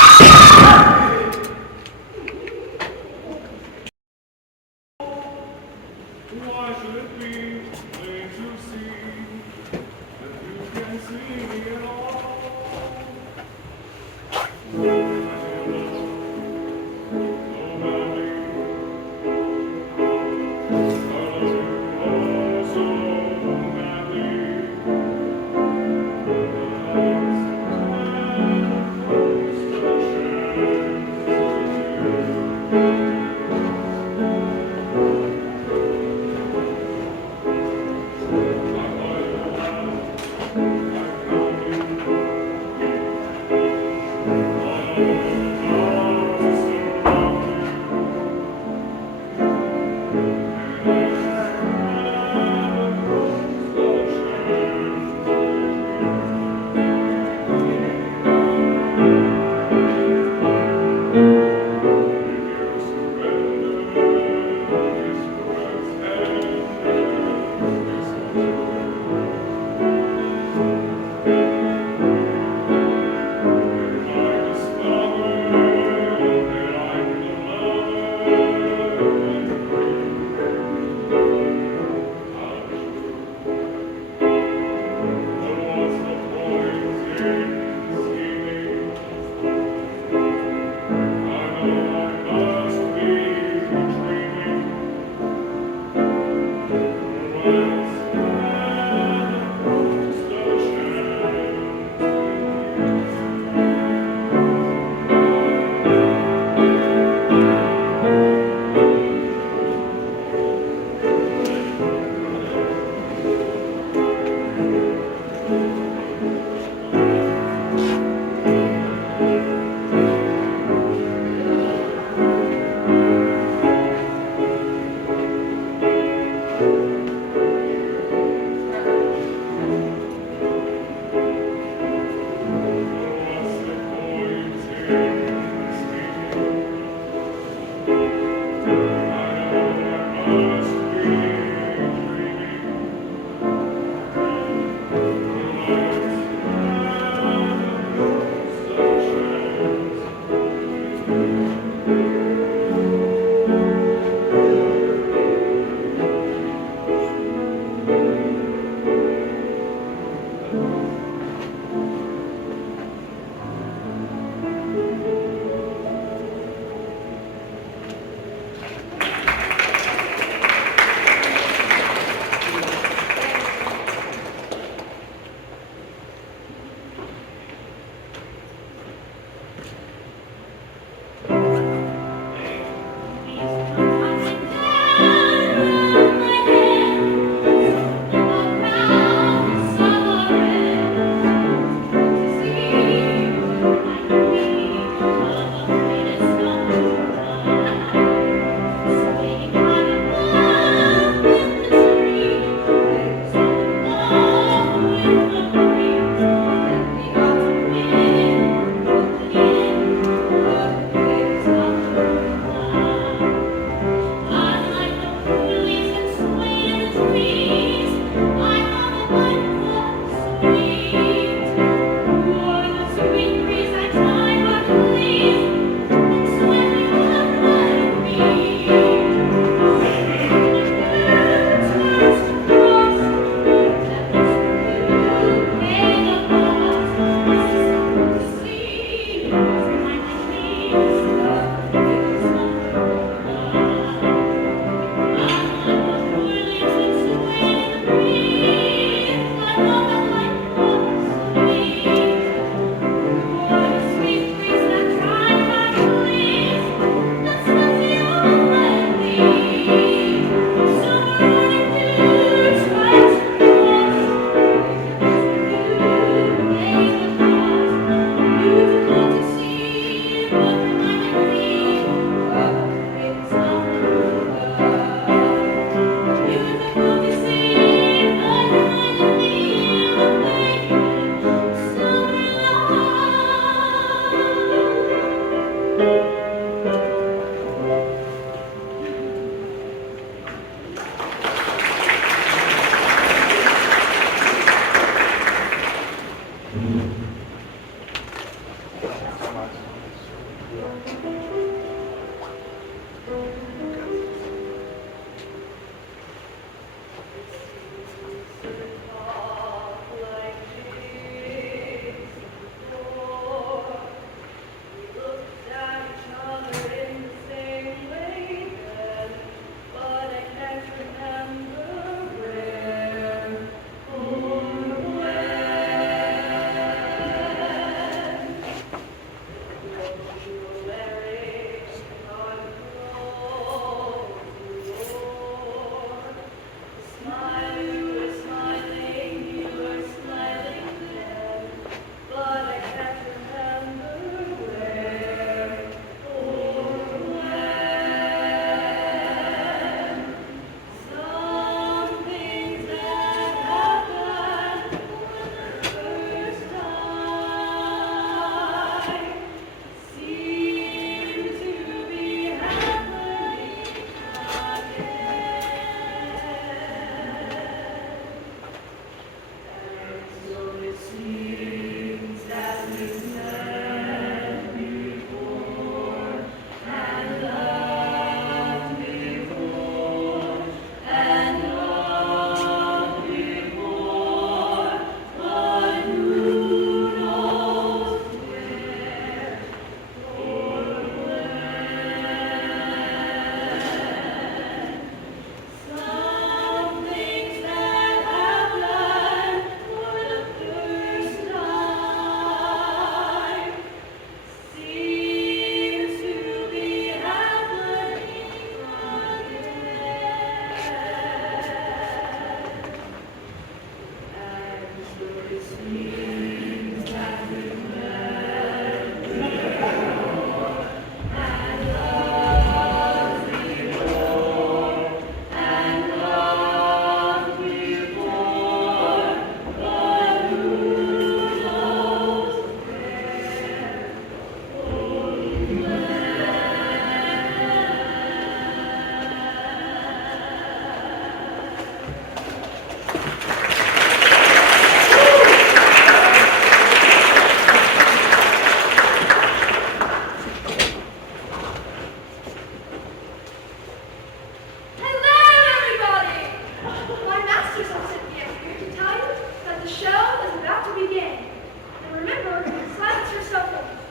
Ferguson, silence your cell phones.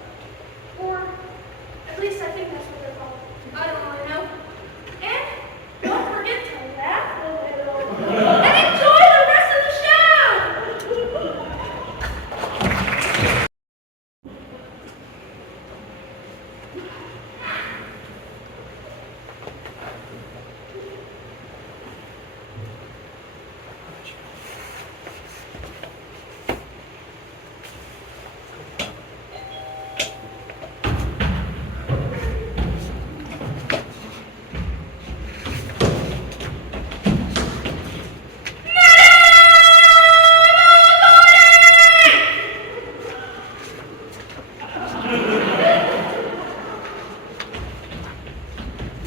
Or, at least I think that's what they're called. I don't really know. And don't forget to laugh a little. And enjoy the rest of the show!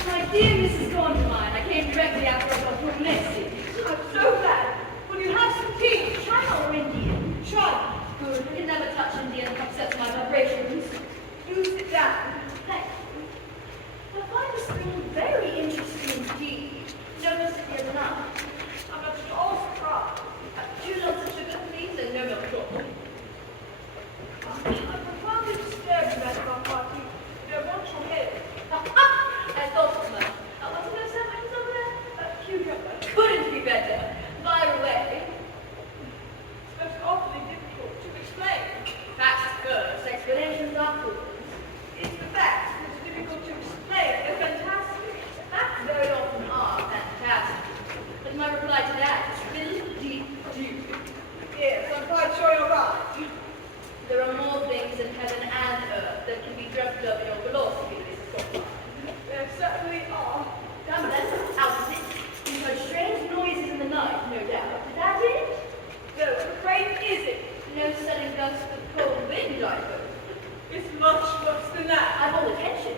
My dear Mrs. Condomine, I came directly after I got your message. I'm so glad. Will you have some tea? China or Indian? China. Good. You can never touch Indian. It upsets my vibrations. Do sit down. Thank you. I find this room very interesting indeed. Noticed it the other night. I'm not at all surprised. 2 lots of sugar, please, and no milk chocolate. I'm profoundly disturbed about our party. They're much your head. I thought as much. What's the sandwiches over there? Cucumber. Couldn't be better. Fire away. That's awfully difficult to explain. Facts first, explanations afterwards. It's the facts that's difficult to explain. They're fantastic. Facts very often are fantastic. But my reply to that is really deep due. Yes, I'm quite sure you're right. There are more things in heaven and earth that can be dreamt of in your philosophy, Mrs. Condomine. There certainly are. Come then, out of it. You heard strange noises in the night, no doubt. Is that it? No, I'm afraid it isn't. No sudden gusts of cold wind, I hope. It's much worse than that. I'm all attention.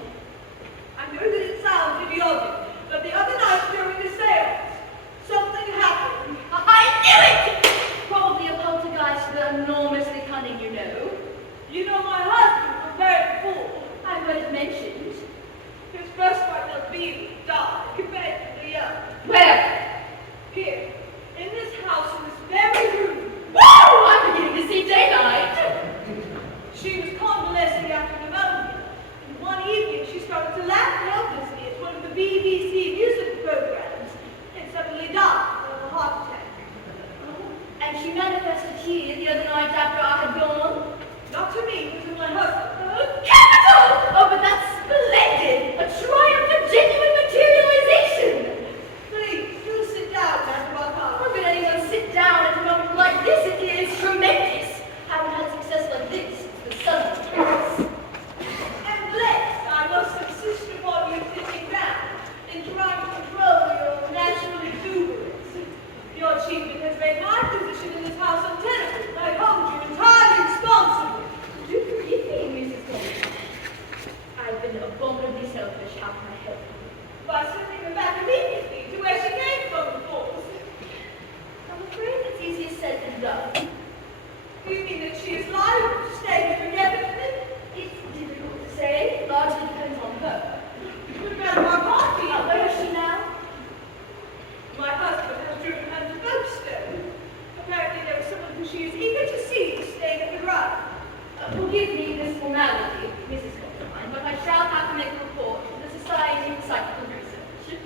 I know that it sounds idiotic, but the other night during the seance, something happened. I knew it! Probably a poltergeist, but enormously cunning, you know. You know, my husband was very full. I've heard it mentioned. His first partner, Deel, died, comparatively young. Where? Here, in this house, in this very room. Woo! I'm beginning to see daylight. She was convalescing after pneumonia, and one evening she started to laugh helplessly at one of the BBC music programs, and suddenly died of a heart attack. And she manifested here the other night after I had gone. Not to me, but to my husband. Capital! Oh, but that's splendid! A triumph of genuine materialization! Please, do sit down, Madam Arcati. How could anyone sit down at a moment like this? It is tremendous! Haven't had success like this since the sun was. And blessed, I must insist upon you sitting down and trying to control your natural exuberance. Your achievement has made my position in this house untenable. I hold you entirely responsible. Do forgive me, Mrs. Condomine. I've been abominably selfish. How can I help you? By sending her back immediately to where she came from, of course. I'm afraid it's easier said than done. Do you mean that she is liable to stay here indefinitely? It's difficult to say. Largely depends on her. But Madam Arcati, Where is she now? my husband has driven her to Folkestone. Apparently there is someone who she is eager to see staying at the Run. Forgive me this formality, Mrs. Condomine, but I shall have to make a report to the Society for Psychical Research.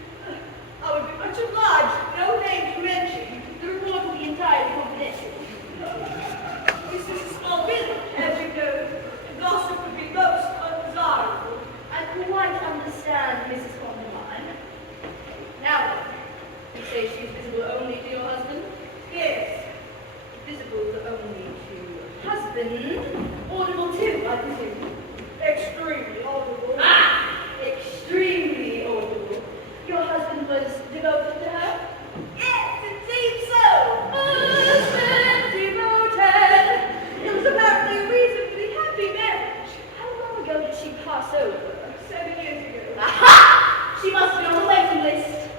I would be much obliged if no name to mention. The report will be entirely confidential. This is a small village, as you know, and gossip would be most undesirable. I quite understand, Mrs. Condomine. Now then, you say she's visible only to your husband? Yes, Visible only to husband? Audible too, I presume. extremely audible. Extremely audible. Your husband was devoted to her? Yes, it seems so. Husband devoted! It was apparently a reasonably happy marriage. How long ago did she pass over? 7 years ago. Aha! She must be on the waiting list.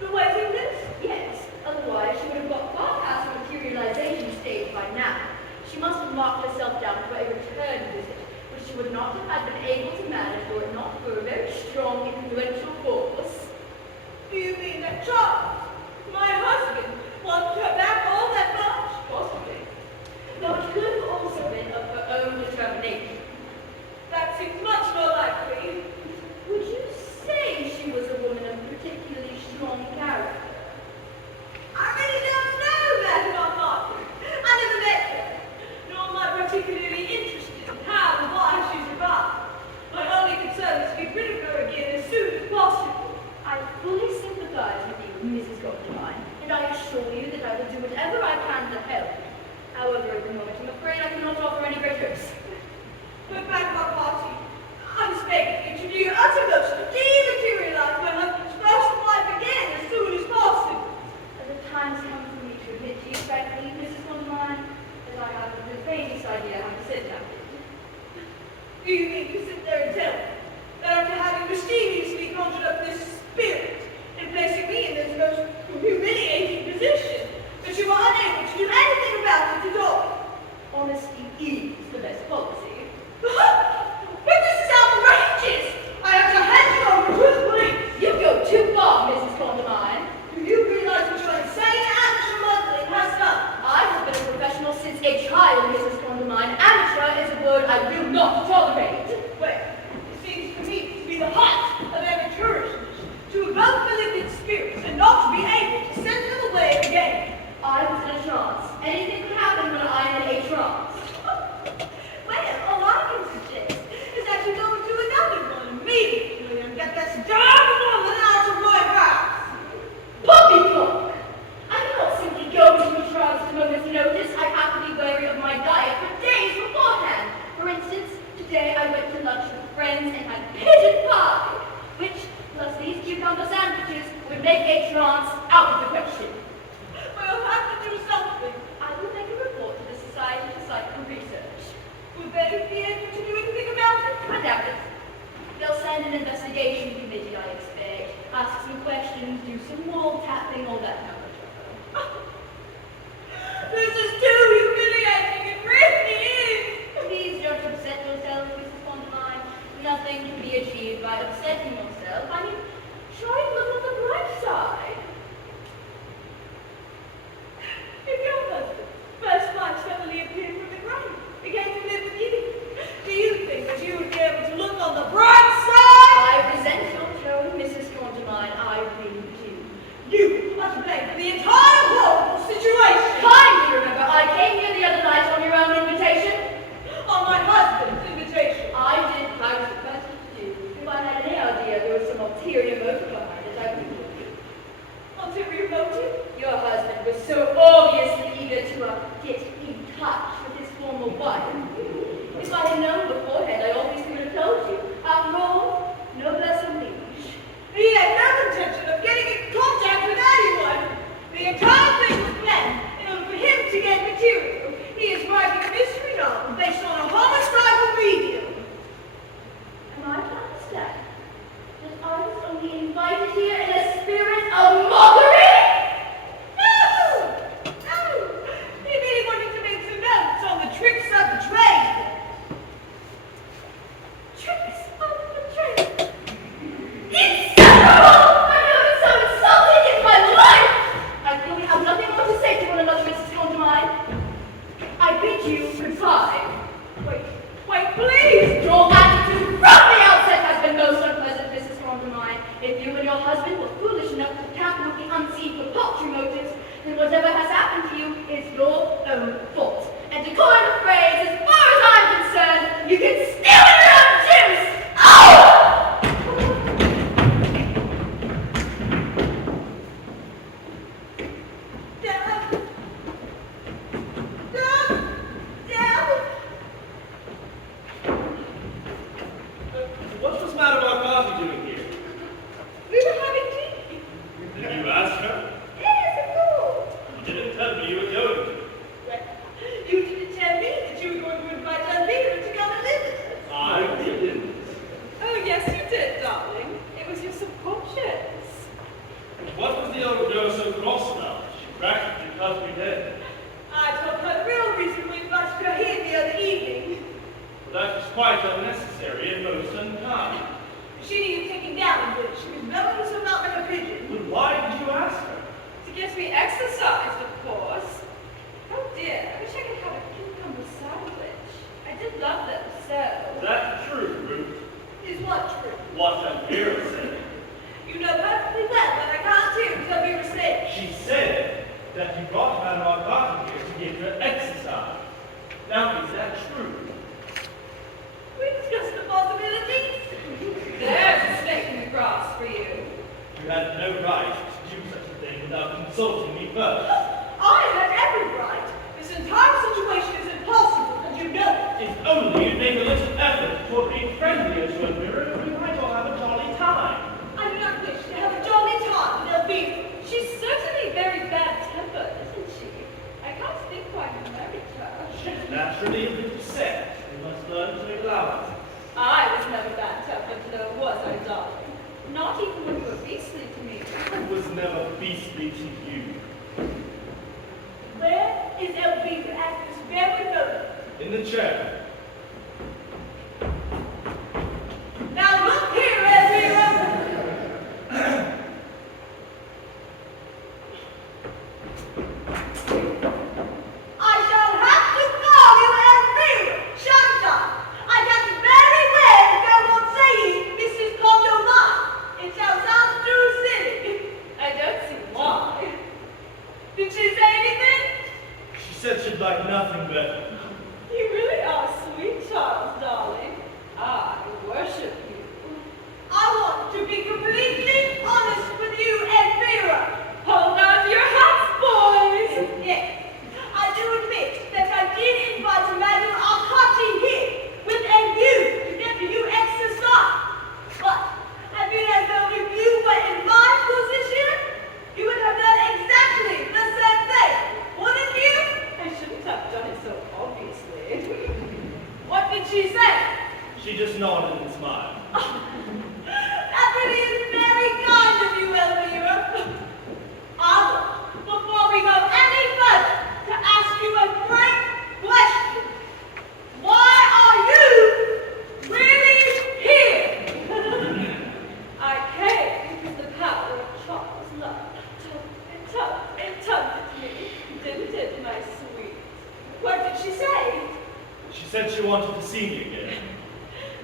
The waiting list? Yes, otherwise she would have got far past the materialization stage by now. She must have marked herself down for a return visit, which she would not have been able to manage were it not for a very strong, influential force. Do you mean that Charles, my husband, wanted her back all that much? Possibly. Though it could have also been a particularly interested in how and why she survived. My only concern is to get rid of her again as soon as possible. I fully sympathize with you, Mrs. Condomine, and I assure you that I will do whatever I can to help. However, at the moment, I'm afraid I cannot offer any great hopes. But back to our party. I was begging you to do your uttermost to dematerialize my husband's first wife again as soon as possible. The time has come for me to admit to you, frankly, Mrs. Condomine, that I haven't the faintest idea how to sit down. Do you mean to sit there and tell me that after having mysteriously conjured up this spirit and placing me in this most humiliating position, that you are unable to do anything about it at all? Honesty is the best policy. But this is outrageous! I have to hand you over to the police! You go too far, Mrs. Condomine. Do you realize what your insane amateur muddling has done? I have been a professional since a child, Mrs. Condomine. Amateur is a word I will not tolerate. Well, it seems to me to be the height of amateurishness to evoke malignant spirits and not to be able to send them away again. I was in a trance. Anything could happen when I am in a trance. Well, all I can suggest is that you go into another one immediately and get this darn woman out of my house. Poppycock! I cannot simply go into a trance at a moment's notice. I have to be wary of my diet for days beforehand. For instance, today I went to lunch with friends and had pigeon pie, which, plus these cucumber sandwiches, would make a trance out of the question. We'll have to do something. I will make a report to the Society for Psychical Research. Will they be able to do anything about it? I doubt it. They'll send an investigation committee, I expect. Ask some questions, do some wall tapping, all that kind of trouble. This is too humiliating, it really is. Please don't upset yourself, Mrs. Condomine. Nothing can be achieved by upsetting yourself. I mean, try and look on the bright side. If your husband, first wife, suddenly appeared from the grave, began to live with you, do you think that you would be able to look on the bright side? I resent your tone, Mrs. Condomine. I really do. You are to blame for the entire horrible situation. Kindly remember, I came here the other night on your own invitation. On my husband's invitation. I did. I was the first to do. If I had any idea there was some ulterior motive behind it, I would have you. Ulterior motive? Your husband was so obviously eager to get in touch with his former wife. If I had known beforehand, I obviously would have told you. After all, noblesse oblige. He had no intention of getting in contact with anyone. The entire thing was planned in order for him to get material. He is writing a mystery novel based on a homicidal medium. Am I to understand that I was only invited here in a spirit of mockery? No! No! He merely wanted to make some notes on the tricks of the trade. Tricks of the trade. Insufferable! I've never been so insulted in my life! I feel we have nothing more to say to one another, Mrs. Condomine. I bid you goodbye. Wait, please! Your attitude from the outset has been most unpleasant, Mrs. Condomine. If you and your husband were foolish enough to tamper with the unseen for paltry motives, then whatever has happened to you is your own fault. And to coin the phrase, as far as I'm concerned, you can steal your own juice! Oh! What's this Madame Arcati doing here? We were having tea. Did you ask her? Yes, of course. You didn't tell me you were going to. Well, you didn't tell me that you were going to invite Elvira to come and live with us. I didn't. Oh, yes, you did, darling. It was your subconscious. What was the old girl so cross about? She practically cut me dead. I told her the real reason we invited her here the other evening. But that was quite unnecessary and most unkind. She needed taking down a bit. She was melting some out like a pigeon. But why did you ask her? To get me exercised, of course. Oh dear, I wish I could have a cucumber sandwich. I did love them so. Is that true, Ruth? Is what true? What Elvira said. You know perfectly well that I can't hear what Elvira said. She said that you brought Madame Arcati here to give her exercise. Now, is that true? We discussed the possibilities. There's a snake in the grass for you. You had no right to do such a thing without consulting me first. I had every right. This entire situation is impossible, and you know it. If only you'd make a little effort toward being friendlier to Elvira, we might all have a jolly time. I do not wish to have a jolly time with Elvira. She's certainly very bad-tempered, isn't she? I can't think why you married her. She's naturally a bit upset. We must learn to make allowances. I was never bad-tempered, though, was I, darling? Not even when you were beastly to me. I was never beastly to you. Where is Elvira at this very moment? In the chair. Now look here, Elvira! I shall have to call you Elvira, shan't I? I can't very well go on saying Mrs. Condomine. It shall sound too silly. I don't see why. Did she say anything? She said she'd like nothing better. You really are sweet, Charles, darling. I worship you. I want to be completely honest with you, Elvira. Hold on to your hats, boys! Yes, I do admit that I did invite Madame Arcati here with a view to get you exercise. But I feel as though if you were in my position, you would have done exactly the same thing, wouldn't you? I shouldn't have done it so obviously. What did she say? She just nodded and smiled. That really is very kind of you, Elvira. I want, before we go any further, to ask you a great question. Why are you really here? I came because the power of Charles' love enticed me, didn't it, my sweet? What did she say? She said she wanted to see me again.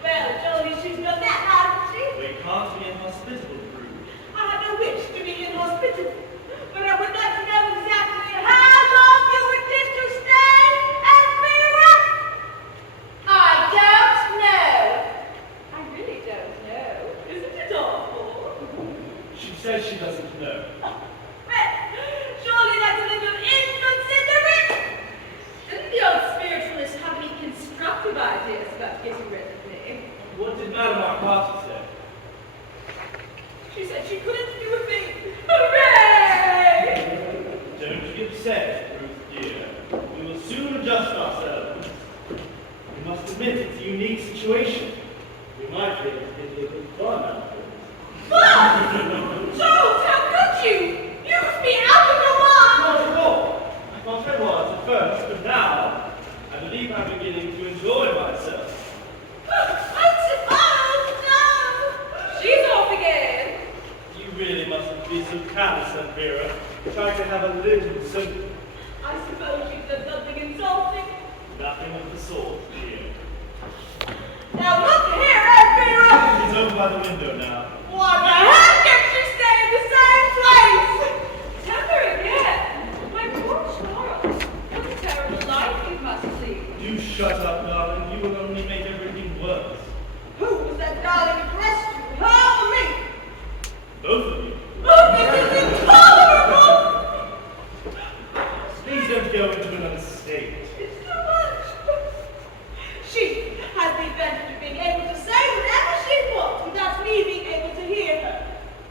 Well, surely she's not that, hasn't she? We can't be inhospitable, Ruth. I have no wish to be inhospitable, but I would like to know exactly how long you intend to stay, Elvira. I don't know. I really don't know. Isn't it awful? She says she doesn't know. Well, surely that's a little inconsiderate. Didn't the old spiritualist have any constructive ideas about getting rid of me? What did Madame Arcati say? She said she couldn't do a thing. Hooray! Don't be upset, Ruth dear. We will soon adjust ourselves. We must admit it's a unique situation. We might be able to get a little fun out of it. Fun! Charles, how could you? You must be out of your mind! Not at all. I thought I was at first, but now I believe I'm beginning to enjoy myself. No! She's off again. You really mustn't be so callous, Elvira. Try to have a little sympathy. I suppose you've done something insulting. Nothing of the sort, dear. Now look here, Elvira! She's over by the window now. Why the heck did she stay in the same place? Temper again. My poor Charles. What a terrible life you must lead. Do shut up, darling. You will only make everything worse. Who was that darling addressed to? Her or me? Both of you. Oh, this is intolerable! Please don't go into another state. It's too much. She has the advantage of being able to say whatever she wants without me being able to hear her.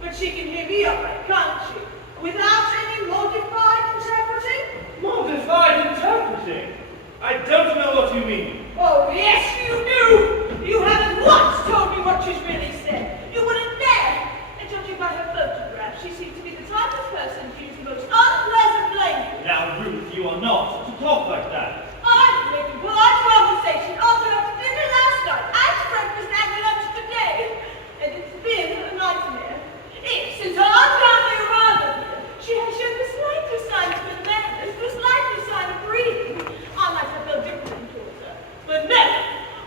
But she can hear me all right, can't she? Without any modified interpreting? Modified interpreting? I don't know what you mean. Oh, yes, you do! You haven't once told me what she's really said. You wouldn't dare! And judging by her photograph, she seems to be the type of person to use the most unpleasant language. Now, Ruth, you are not to talk like that. I'm making polite conversation also after dinner last night, at breakfast and lunch today. And it's been a nightmare. If, since our family arrived here, she has shown the slightest sign of madness, the slightest sign of breathing, I might have felt different towards her. But no!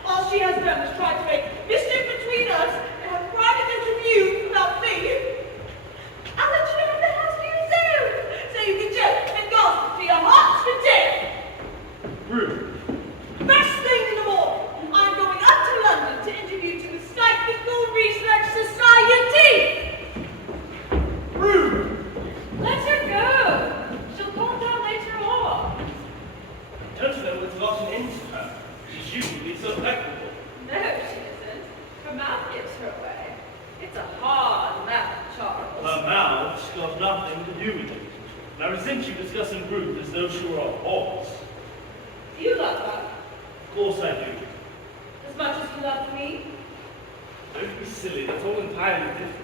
All she has done is try to make mischief between us and have private interviews about me. I'll let you know in the house to yourself, so you can joke and gossip to your heart's content. Ruth, resent you discussing Ruth as though she were a horse. Do you love her? Of course I do. As much as you love me? Don't be silly, that's all entirely different.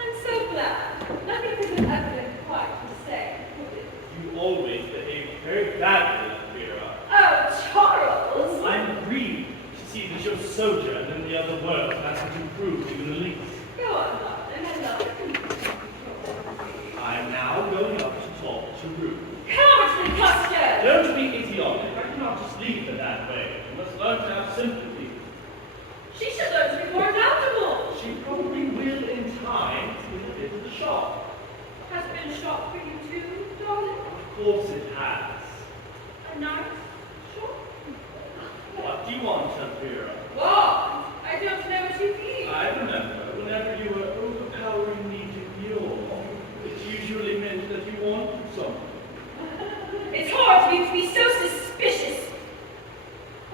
I'm so glad. Nothing could have ever been quite the same, would it? You always behave very badly, Elvira. Oh, Charles! I'm grieved to see that your sojourn in the other world hasn't improved you in the least. Go on, darling, and love I'm now going up to talk to Ruth. Cowardly custard! Don't be idiotic. I cannot just leave her that way. You must learn to have sympathy. She should learn to be more adaptable. She probably will in time with a bit of the shock. Has it been a shock for you too, darling? Of course it has. A nice shock? What do you want, Elvira? What? I don't know what you mean. I remember whenever you were overpowering me to yawn, it usually meant that you wanted something. It's hard for you to be so suspicious.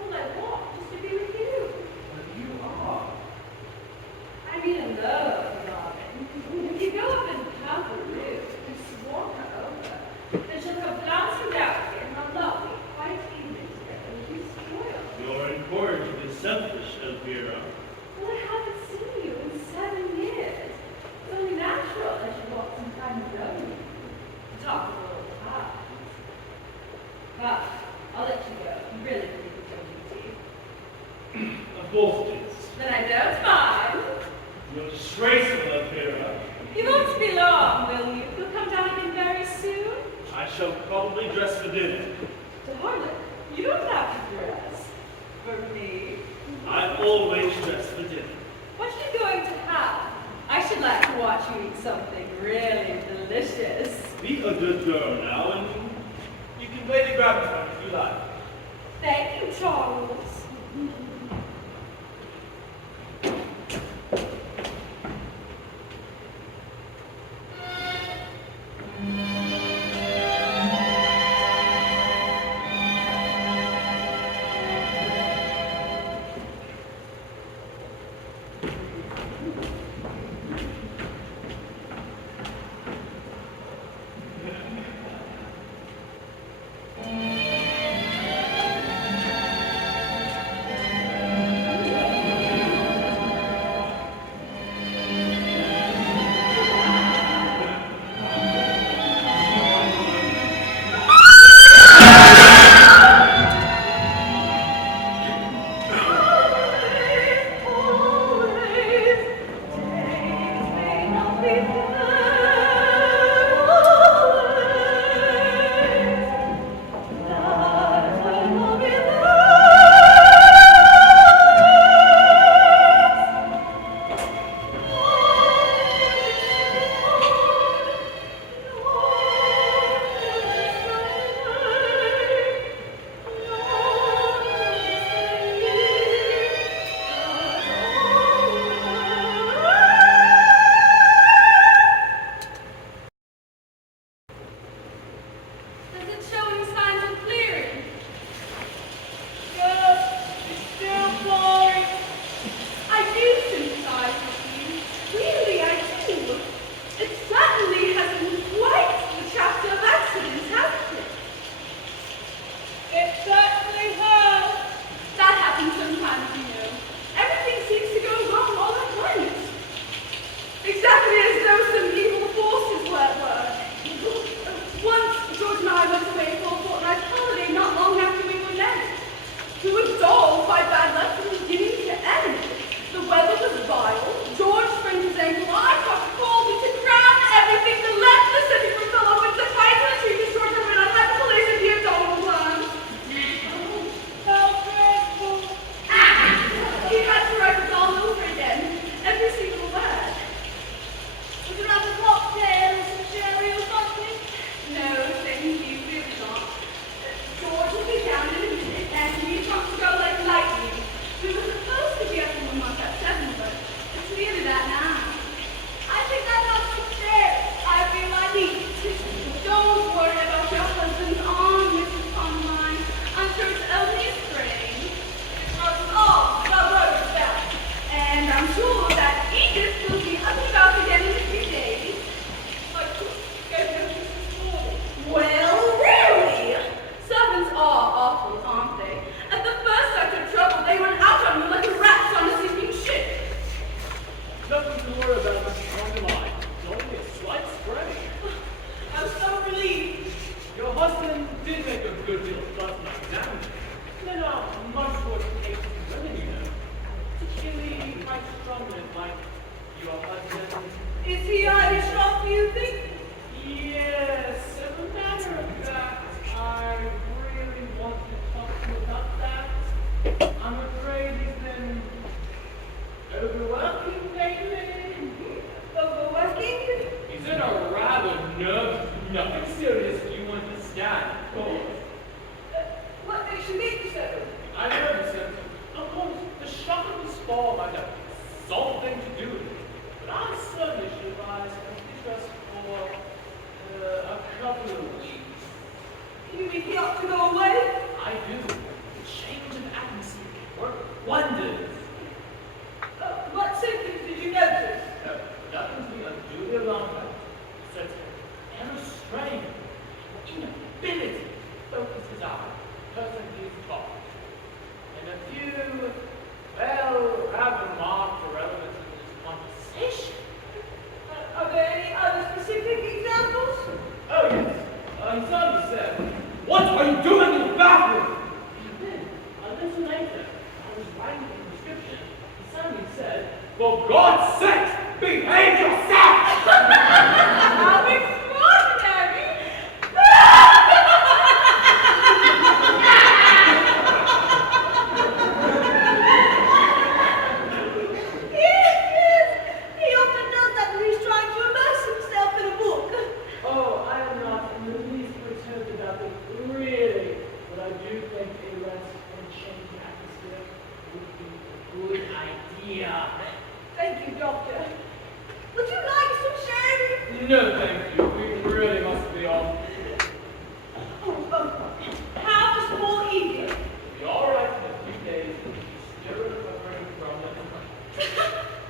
All I want is to be with you. But you are. I mean in love, darling. If you go up and pound the roof and swarm her over, then she'll come bouncing down here and a lovely, quiet evening together with you spoiled. You're incorrigibly selfish, Elvira. Well, I haven't seen you in 7 years. It's only natural that you want some time alone. To talk a little time. But I'll let you go. You really believe it's your duty. Of course it is. Then I don't mind. You're disgraceful, Elvira. You won't be long, will you? You'll come down again very soon? I shall probably dress for dinner. Darling, you don't have to dress. For me. I always dress for dinner. What are you going to have? I should like to watch you eat something really delicious. Be a good girl now, and you can play the gramophone if you like. Thank you, Charles. like to go away? I do. The change of atmosphere works wonders. What symptoms did you notice? Nothing to be unduly alarmed about. Such ever strain, inability to focus his eye, person his thought, and a few, well, rather marked irrelevance in his conversation. Are there any other specific examples? Oh, yes. He suddenly said, "What are you doing in the bathroom?" And then, a little later, I was writing a prescription. He suddenly said, "For God's sake, behave yourself!" How extraordinary! Yes, he often does that when he's trying to immerse himself in a book. Oh, I am not in the least perturbed about it, really. But I do think a rest and change of atmosphere would be a good idea. Thank you, Doctor. Would you like some sherry? No, thank you. We really must be on. How was poor Edith? Be all right in a few days. She's still recovering from it.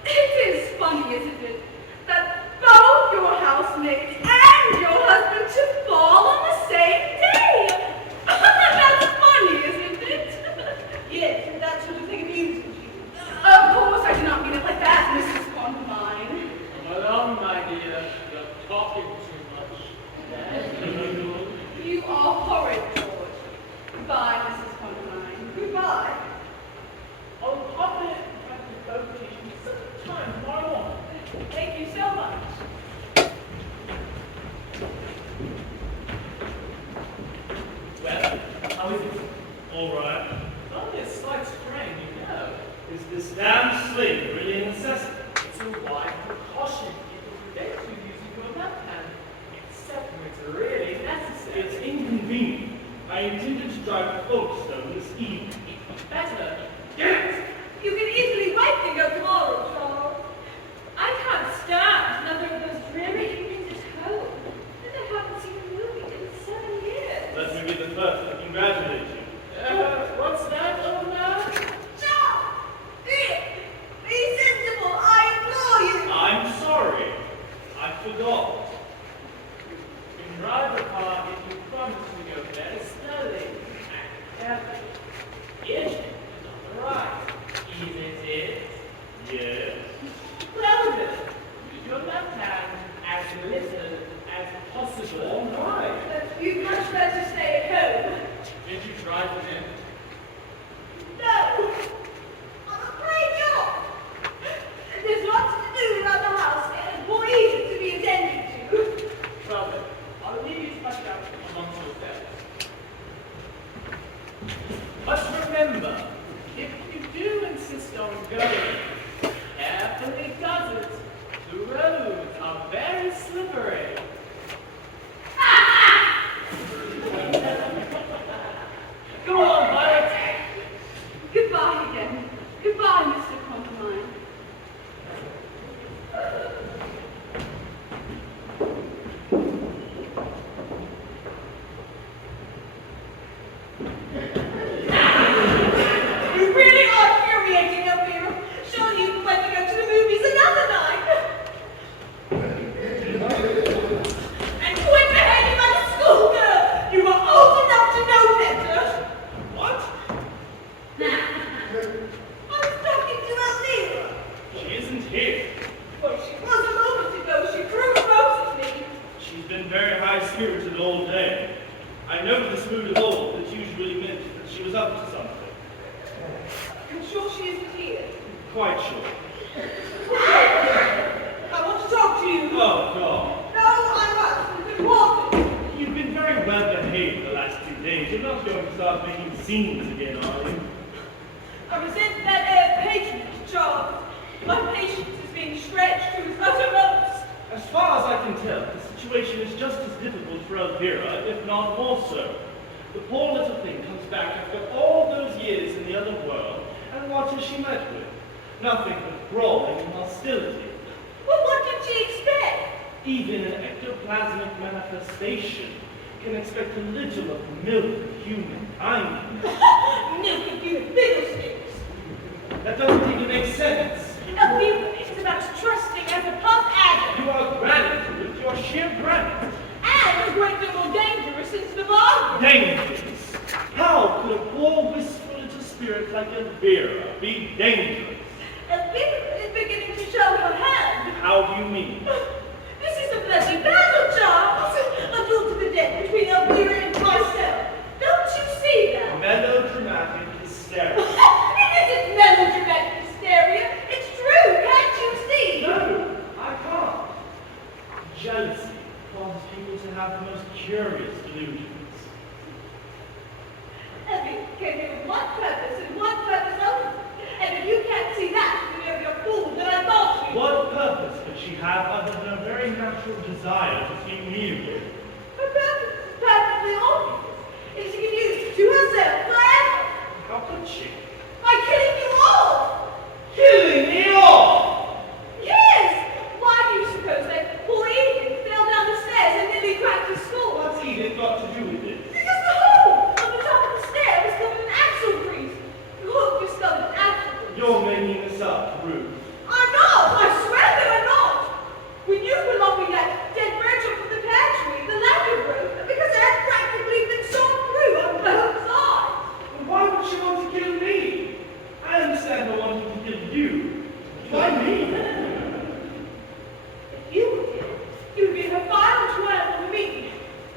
It is funny, isn't it, that both your housemates and your husband should fall on the same day? That's funny, isn't it? Yes, that sort of thing amuses you. Of course, I do not mean it like that, Mrs. Condomine. Well, my dear, you're talking too much. You are horrid, George. Goodbye, Mrs. Condomine. Goodbye. I'll pop in at the boat station sometime tomorrow morning. Thank you so much. Well, how is it? All right. Only a slight strain, you know. Is this damn sling really a necessity? It's a wise precaution. It will prevent you using your left hand, except when it's really necessary. It's inconvenient. I intended to drive to Folkestone this evening. It's better. Yes! You can easily wait to go tomorrow, Charles. I can't stand another of those dreary evenings at home. And I haven't seen a movie in 7 years. Let me be the first to congratulate you. What's that, old man? Charles! Dear! Be sensible, I implore you! I'm sorry. I forgot. You can drive the car if you promise to go very slowly and carefully. Edgerton is on the right, isn't it? Yes. Well then, use your left hand as little as possible. All right. But you'd much better stay at home. Did you drive him in? No! I'm afraid not. There's lots to do around the house and more easy to be attended to. Well then, I'll leave you to find out amongst yourselves. But remember, if you do insist on going, carefully does it. The roads are very slippery. Go on, Violet. Goodbye again. Goodbye, Mr. Condomine. You really are infuriating, Elvira. Surely you went to go to the movies another night. And quit behaving like a schoolgirl. You are old enough to know better. What? I was talking to Elvira. She isn't here. Well, she was a moment ago. She threw a rose at me. She's been very high-spirited all day. I know this mood of old that usually meant that she was up to something. I'm sure she isn't here. Quite sure. I want to talk to you. Oh, God. No, I must. It's important. You've been very well behaved the last 2 days. You're not going to start making scenes again, are you? I resent that patronage, Charles. My patience is being stretched to its uttermost. As far as I can tell, the situation is just as difficult for Elvira, if not more so. The poor little thing comes back after all those years in the other world, and what has she met with? Nothing but brawling and hostility. Well, what did she expect? Even an ectoplasmic manifestation. You can expect a little of milk of human kindness. Milk of you fiddlesticks. That doesn't even make sense. Elvira is about trusting as a puff adder. You are granite, Ruth. You are sheer granite. And a great deal more dangerous since the bargain. Dangerous. How could a poor, wistful little spirit like Elvira be dangerous? Elvira is beginning to show her hand. How do you mean? This is a bloody battle, Charles. A duel to the death between Elvira and myself. Don't you see that? Melodramatic hysteria. It isn't melodramatic hysteria. It's true. Can't you see? No, I can't. Jealousy causes people to have the most curious delusions. Elvira came here with one purpose and one purpose only. And if you can't see that, then you're a fool that I thought you. What purpose could she have other than a very natural desire to see me? Her purpose is perfectly obvious. And she can use it to herself forever. How could she? By killing you all. Killing me off! Yes! Why do you suppose that poor Edith fell down the stairs and nearly cracked her skull? What's Edith got to do with it? Because the hole on the top of the stair was covered in axle grease. The hook discovered an axle grease. You're making this up, Ruth. I'm not! I swear that I'm not! When you were lopping that dead branch off of the pear tree, the ladder broke because it had practically been sawn through on both sides. But why would she want to kill me? I understand her wanting to kill you. Why me? If you were dead, you would be her final trial for me.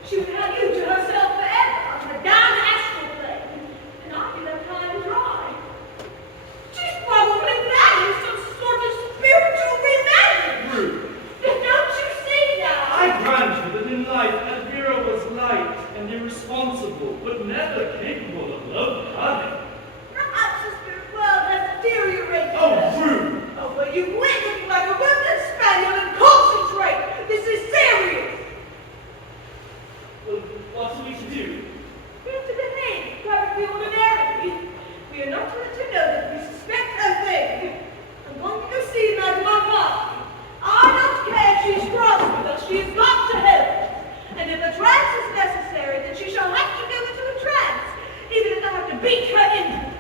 She would have you to herself forever on her damn astral plane. And I'd be left high and dry. She's probably planning some sort of spiritual revenge. Ruth. Don't you see now? I grant you that in life Elvira was light and irresponsible, but never capable of love cunning. Perhaps the spirit world has deteriorated. Oh, Ruth! Oh, but you quit looking like a wounded spaniel and concentrate. This is serious. Well, what are we to do? We have to behave perfectly ordinarily. We are not to let her know that we suspect a thing. I'm going to go see Madame Arcati. I don't care if she's cross with us. She has got to help us. And if a trance is necessary, then she shall have to go into a trance, even if I have to beat her into it.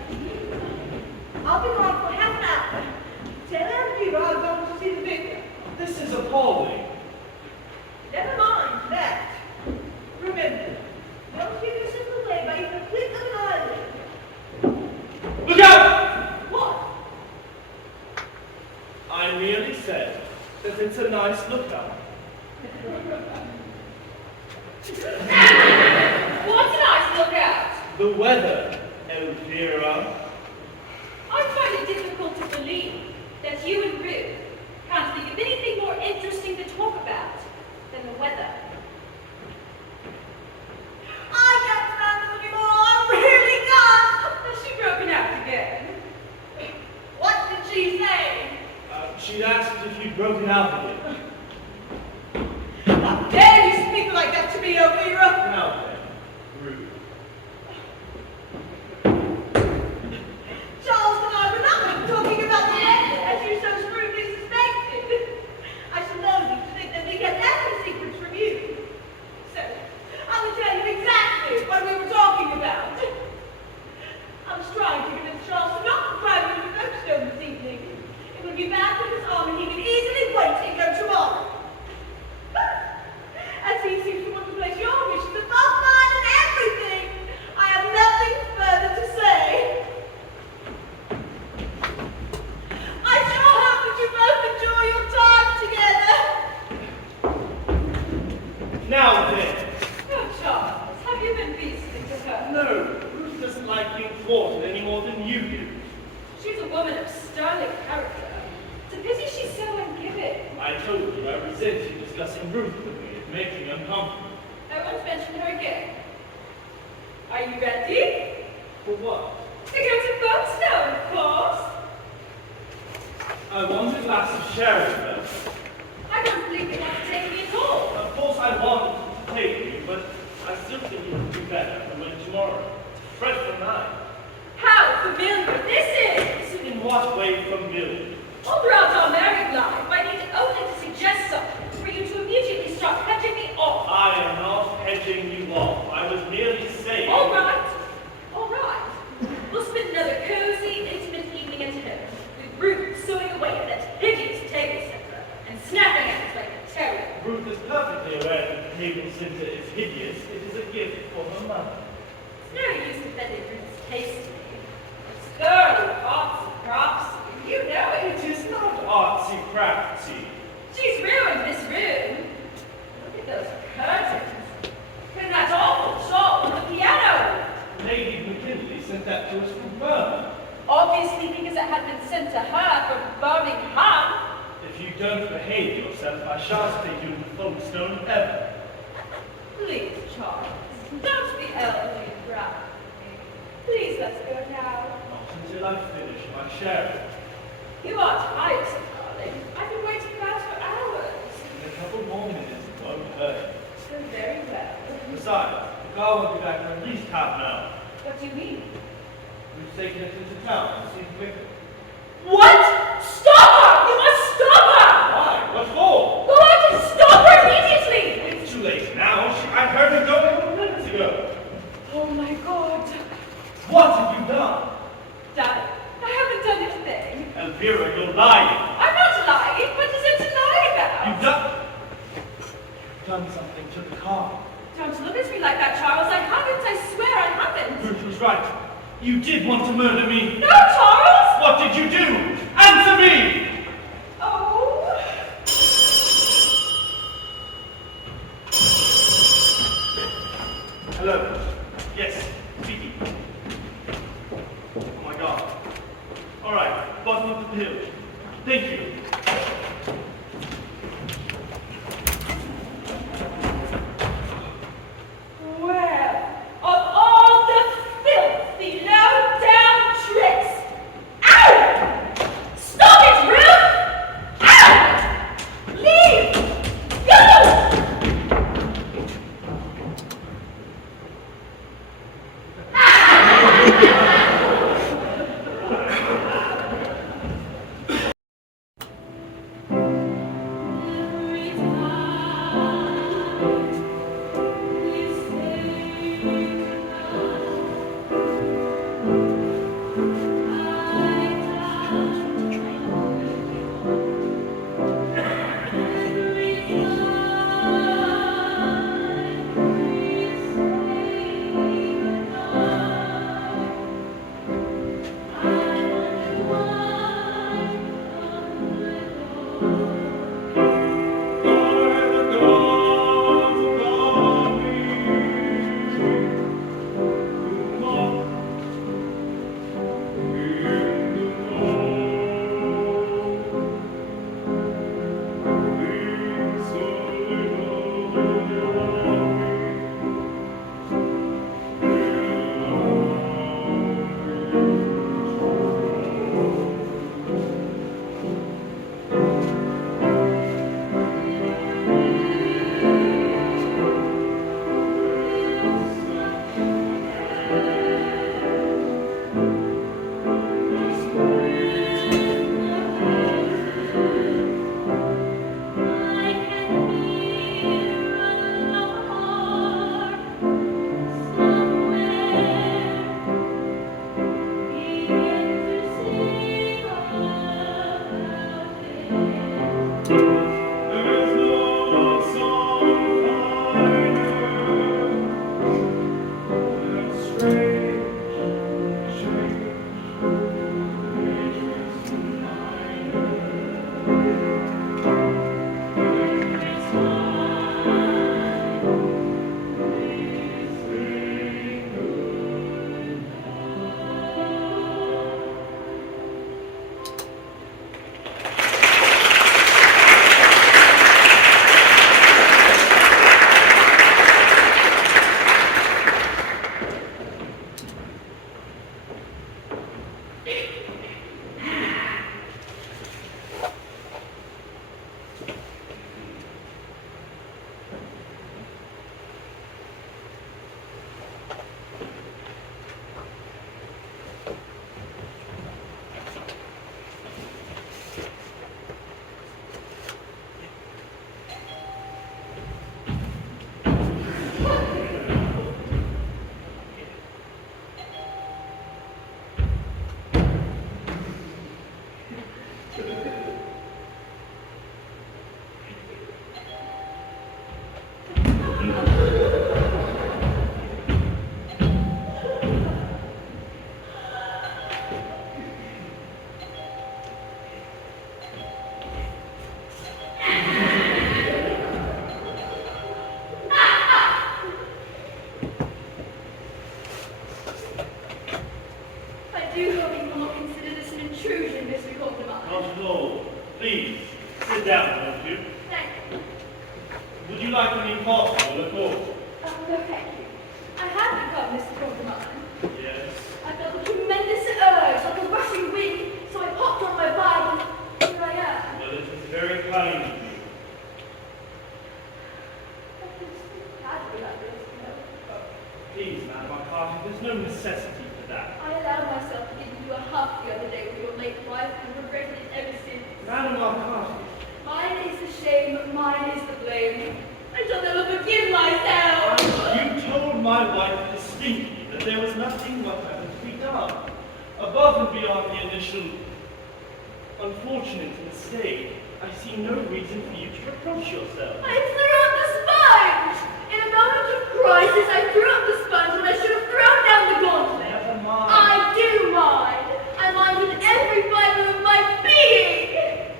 I'll be gone for half an hour. Tell Elvira I'm going to see the vicar. This is appalling. Never mind that. Remember, don't give yourself away by even a flick of an eyelid. Look out! What? I merely said that it's a nice lookout. What's a nice lookout? The weather, Elvira. I find it difficult to believe that you and Ruth can't think of anything more interesting to talk about than the weather. I can't stand this anymore. I really can't. Has she broken out again? What did she say? She'd asked if you'd broken out of it. How dare you speak like that to me, Elvira? Now then, Ruth. Charles and I were not talking about the weather, as you so shrewdly suspected. I should know you to think that we kept every secrets from you. So, I will tell you exactly what we were talking about. I was trying to convince Charles to not drive me to Folkestone this evening. It would be bad for his arm and he could easily wait and go tomorrow. But, as he seems to want to place your wishes above mine and everything, I have nothing further to say. I sure hope that you both enjoy your time together. Now then. Oh, Charles, have you been beastly to her? No, Ruth doesn't like being thwarted any more than you do. She's a woman of sterling character. It's a pity she's so ungiving. I told you I resent you discussing Ruth with me. It makes me uncomfortable. I won't mention her again. Are you ready? For what? To go to Folkestone, of course. I want a glass of sherry, though. I don't believe you want to take me at all. Of course I wanted to take you, but I still think it would be better if we went tomorrow. It's a dreadful night. How familiar this is! In what way familiar? All throughout our married life, I need only to suggest something for you to immediately start hedging me off. I am not hedging heading you off. I was merely saying... All right. We'll spend another cozy, intimate evening at home, with Ruth sewing away at that hideous table center and snapping at us like a terrier. Ruth is perfectly aware that the table center is hideous. It is a gift for her mother. It's no use defending Ruth's taste to me. It's thoroughly artsy craftsy. You know it. It is not artsy-craftsy. She's ruined this room. Look at those curtains. And that awful shawl on the piano. Lady McKinley sent that to us from Birmingham. Obviously because it had been sent to her from Birmingham. If you don't behave yourself, I shan't take you in the Folkestone ever. Please, Charles, don't be elderly and proud. Please, let's go now. Not until I finish my share. You are tiresome, darling. I've been waiting about for hours. In a couple more minutes, it won't hurt. So very well. Besides, the car won't be back for at least half an hour. What do you mean? We've taken it into town to see Griffin. What? Stop her! You must stop her! Why? What for? Go out and stop her immediately! It's too late now. I heard her go a couple minutes ago. Oh my God. What have you done? Dad, I haven't done anything. Elvira, you're lying. I'm not lying. What is it to lie about? You've done something to the car. Don't look at me like that, Charles. I haven't. I swear I haven't. Ruth was right. You did want to murder me. No, Charles! What did you do? Answer me! Oh. Hello. Yes, speaking. Oh my God. All right, bottom of the hill. Thank you. Well, of all the filthy, low-down tricks! Ow! Stop it, Ruth! Ow! Leave! Go! Not at all. Please, sit down, won't you? Thank you. Would you like any coffee or liqueur? Oh, no, thank you. I have become Mr. Condomine. Yes. I felt a tremendous urge, like a rushing wind, so I popped on my bike, and here I am. Well, it is very kind of you. I feel so badly like this, you know. Please, Madam Arcati, there's no necessity for that. I allowed myself to give you a hug the other day with your late wife and regretted it ever since. Madam Arcati, Mine is the shame, mine is the blame. I shall never forgive myself. you told my wife distinctly that there was nothing whatever to be done. Above and beyond the initial unfortunate mistake, I see no reason for you to reproach yourself. I threw up the sponge! In a moment of crisis, I threw up the sponge when I should have thrown down the gauntlet. Never mind. I do mind. I mind with every fiber of my being.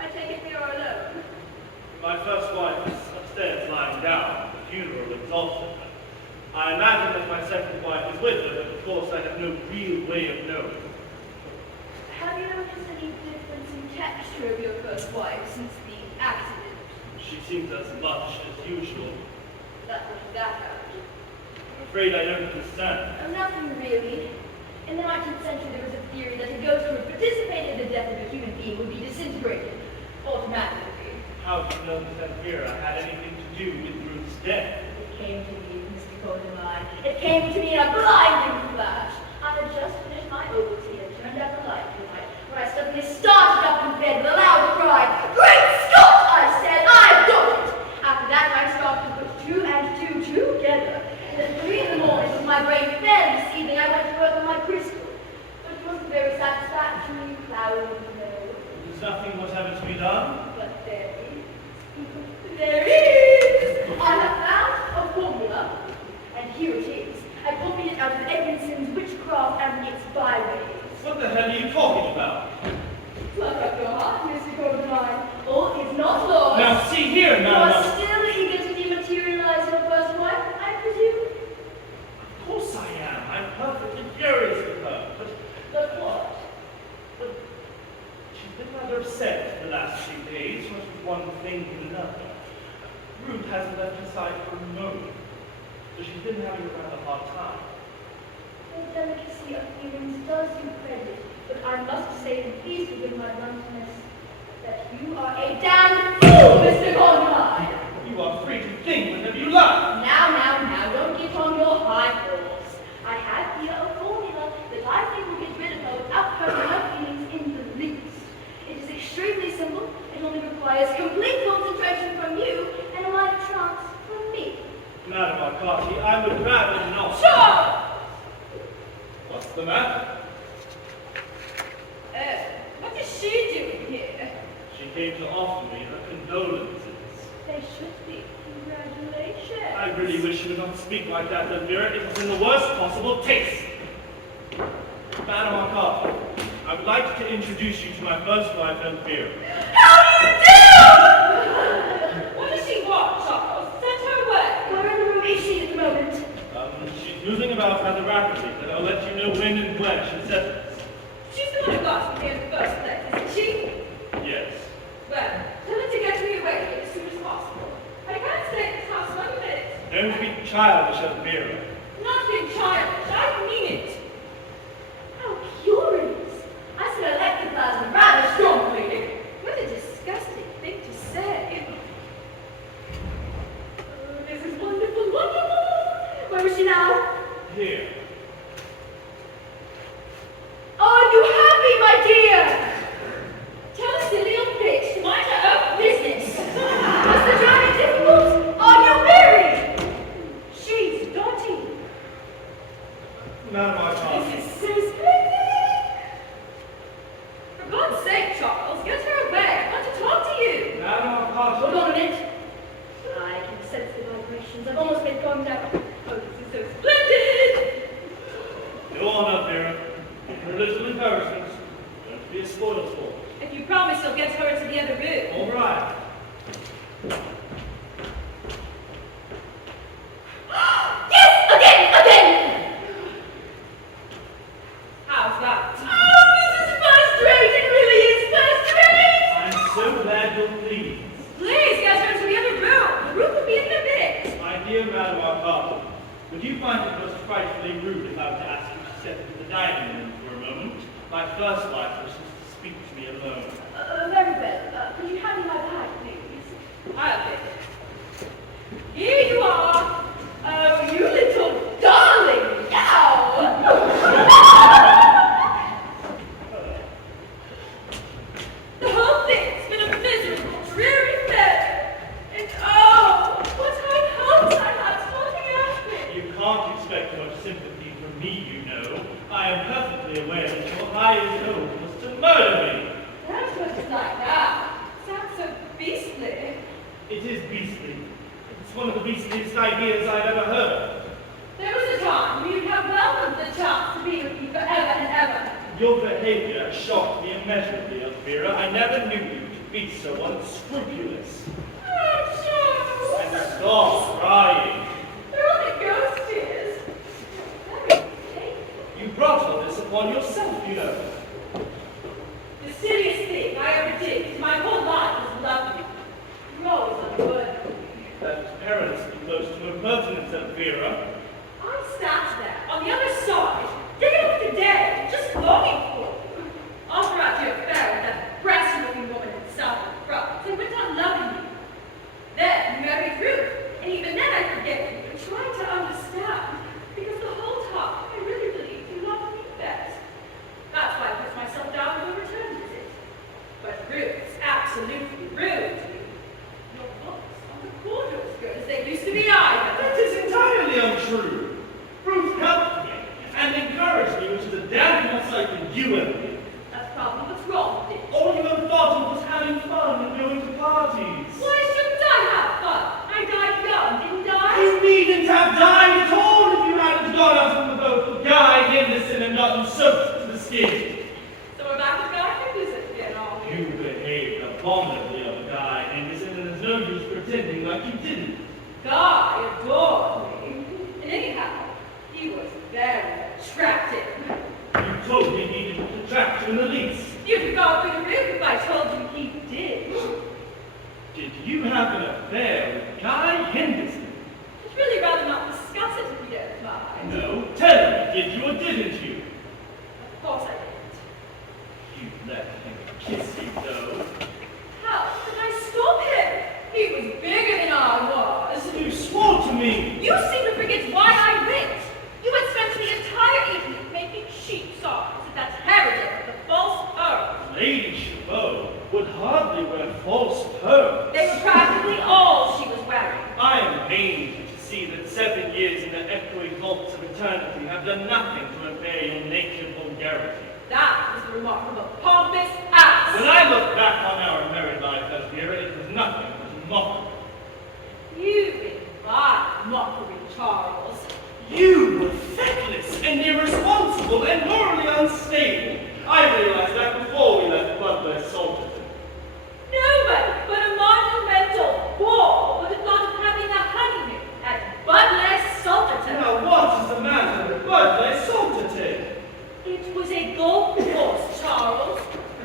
I take it we are alone. My first wife is upstairs lying down. The funeral exhausted her. I imagine that my second wife is with her, but of course I have no real way of knowing. Have you noticed any difference in texture of your first wife since the accident? She seems as much as usual. That was that out. I'm afraid I don't understand. Oh, nothing really. In the 19th century, there was a theory that a ghost who had participated in the death of a human being would be disintegrated automatically. How do you know that Elvira had anything to do with Ruth's death? It came to me, Mr. Condomine. It came to me in a blinding flash. I had just finished my Ovaltine and turned out the light tonight, where I suddenly started up in bed with a loud cry. Great Scott! I said, I've got it! After that, I started to put two and two together. And at 3 in the morning, with my brain fairly seething, I went to work on my crystal. But it wasn't very satisfactory, cloudy, no. There's nothing whatever to be done. But there is. There is! I have found a formula, and here it is. I copied it out of Edmondson's Witchcraft and its byways. What the hell are you talking about? Pluck up your heart, Mr. Condomine. All is not lost. Now see here, You Madam. are still eager to dematerialize your first wife, I presume? Of course I am. I'm perfectly furious with her. But what? But she's been rather upset the last few days, what with one thing and another. Ruth hasn't left her side for a moment, so she's been having a rather hard time. Your delicacy of feelings does you credit, but I must say, and please forgive my bluntness, that you are a damn fool, Mr. Condomine! You are free to think whatever you like. Now, don't get on your high horse. I have here a formula that I think will get rid of her without hurting my feelings in the least. It is extremely simple. It only requires complete concentration from you and a light trance from me. Madam Arcati, I would rather not. Sure! What's the matter? What is she doing here? She came to offer me her condolences. They should be. Congratulations. I really wish you would not speak like that, Elvira. It is in the worst possible taste. Madam Arcati, I would like to introduce you to my first wife, Elvira. How do you do? What does she want, Charles? Send her away. Where in the room is she at the moment? She's moving about rather rapidly, but I'll let you know when and where she settles. She's the one who got me here in the first place, isn't she? Yes. Well, tell her to get me away as soon as possible. I can't stay at this house 1 minute. Don't be childish, Elvira. Not being childish, I mean it. How curious. I smell ectoplasm rather strongly. What a disgusting thing to say. This is wonderful, wonderful. Where is she now? Here. Are you happy, my dear? Tell a silly old bitch to mind her own business. Was the journey difficult? Are you married? She's dotty. Madam Arcati. This is so splendid. For God's sake, Charles, get her away. I want to talk to you. Madam Arcati. Hold on a minute. I can sense the vibrations. I've almost been going down. Oh, this is so splendid. Go on, Elvira. Her little encouragements. Don't be a spoiler sport. If you promise you'll get her into the other room. All right. Yes, again. How's that? Oh, this is Would you find it most frightfully rude if I were to ask you to step into the dining room for a moment? My first wife wishes to speak to me alone. Very well. Could you hand me my bag, please? I'll take it. Here you are. Oh, you little darling. The whole thing's been a miserable, dreary failure. And oh, what high hopes I had starting out with. You can't expect much sympathy from me, you know. I am perfectly aware that your highest hope was to murder me. That's what it's like now. Sounds so beastly. It is beastly. It's one of the beastliest ideas I've ever heard. There was a time when you'd have welcomed the chance to be with me forever and ever. Your behavior shocked me immeasurably, Elvira. I never knew you to be so unscrupulous. Oh, And stop crying. they're only ghost tears. Very painful. You brought all this upon yourself, you know. The silliest thing I ever did in my whole life was love you. You're always on the word. That was perilously close to impertinence, Elvira. I sat there on the other side, day after day, just longing for you. After I had your affair with that brassy-looking woman in the south of France, I went on loving you. Then you married Ruth, and even then I forgave you and tried to understand, because the whole time I really believed you loved me best. That's why I put myself down for a return visit. But Ruth's absolutely rude to me. Your books aren't a quarter as good as they used to be either. That is entirely untrue. Ruth helped me and encouraged me, which is a damn more sight than you ever did. That's probably what's wrong with it. All you ever thought of was having fun and going to parties. Why shouldn't I have fun? I died young, didn't I? You needn't have died at all if you hadn't gone out on the boat with Guy Henderson and gotten soaked to the skin. So we're back to Guy Henderson again, aren't we? You behaved abominably of Guy Henderson, and there's no use pretending like you didn't. Guy adored me. And anyhow, he was very attractive. You told me he didn't attract you in the least. You'd have gone through the roof if I told you he did. Did you have an affair with Guy Henderson? I'd really rather not discuss it if you don't mind. No, tell me, did you or didn't you? Of course I didn't. You let him kiss you, though. How could I stop him? He was bigger than I was. You swore to me. You seem to forget why I went. You had spent the entire evening making sheep songs at that heretic with the false pearls. Lady Chabot would hardly wear false pearls. They were practically all she was wearing. I am pained to see that 7 years in the echoing vaults of eternity have done nothing to impair your naked vulgarity. That was the remarkable pompous ass. When I look back on our married life, Elvira, it was nothing but mockery. You invite mockery, Charles. You were feckless and irresponsible and morally unstable. I realized that before we left Bloodless Salterton. Nobody but a monumental bore would have thought of having a honeymoon at Bloodless Salterton. Now what is the matter with Bloodless Salterton? It was a golf course, Charles.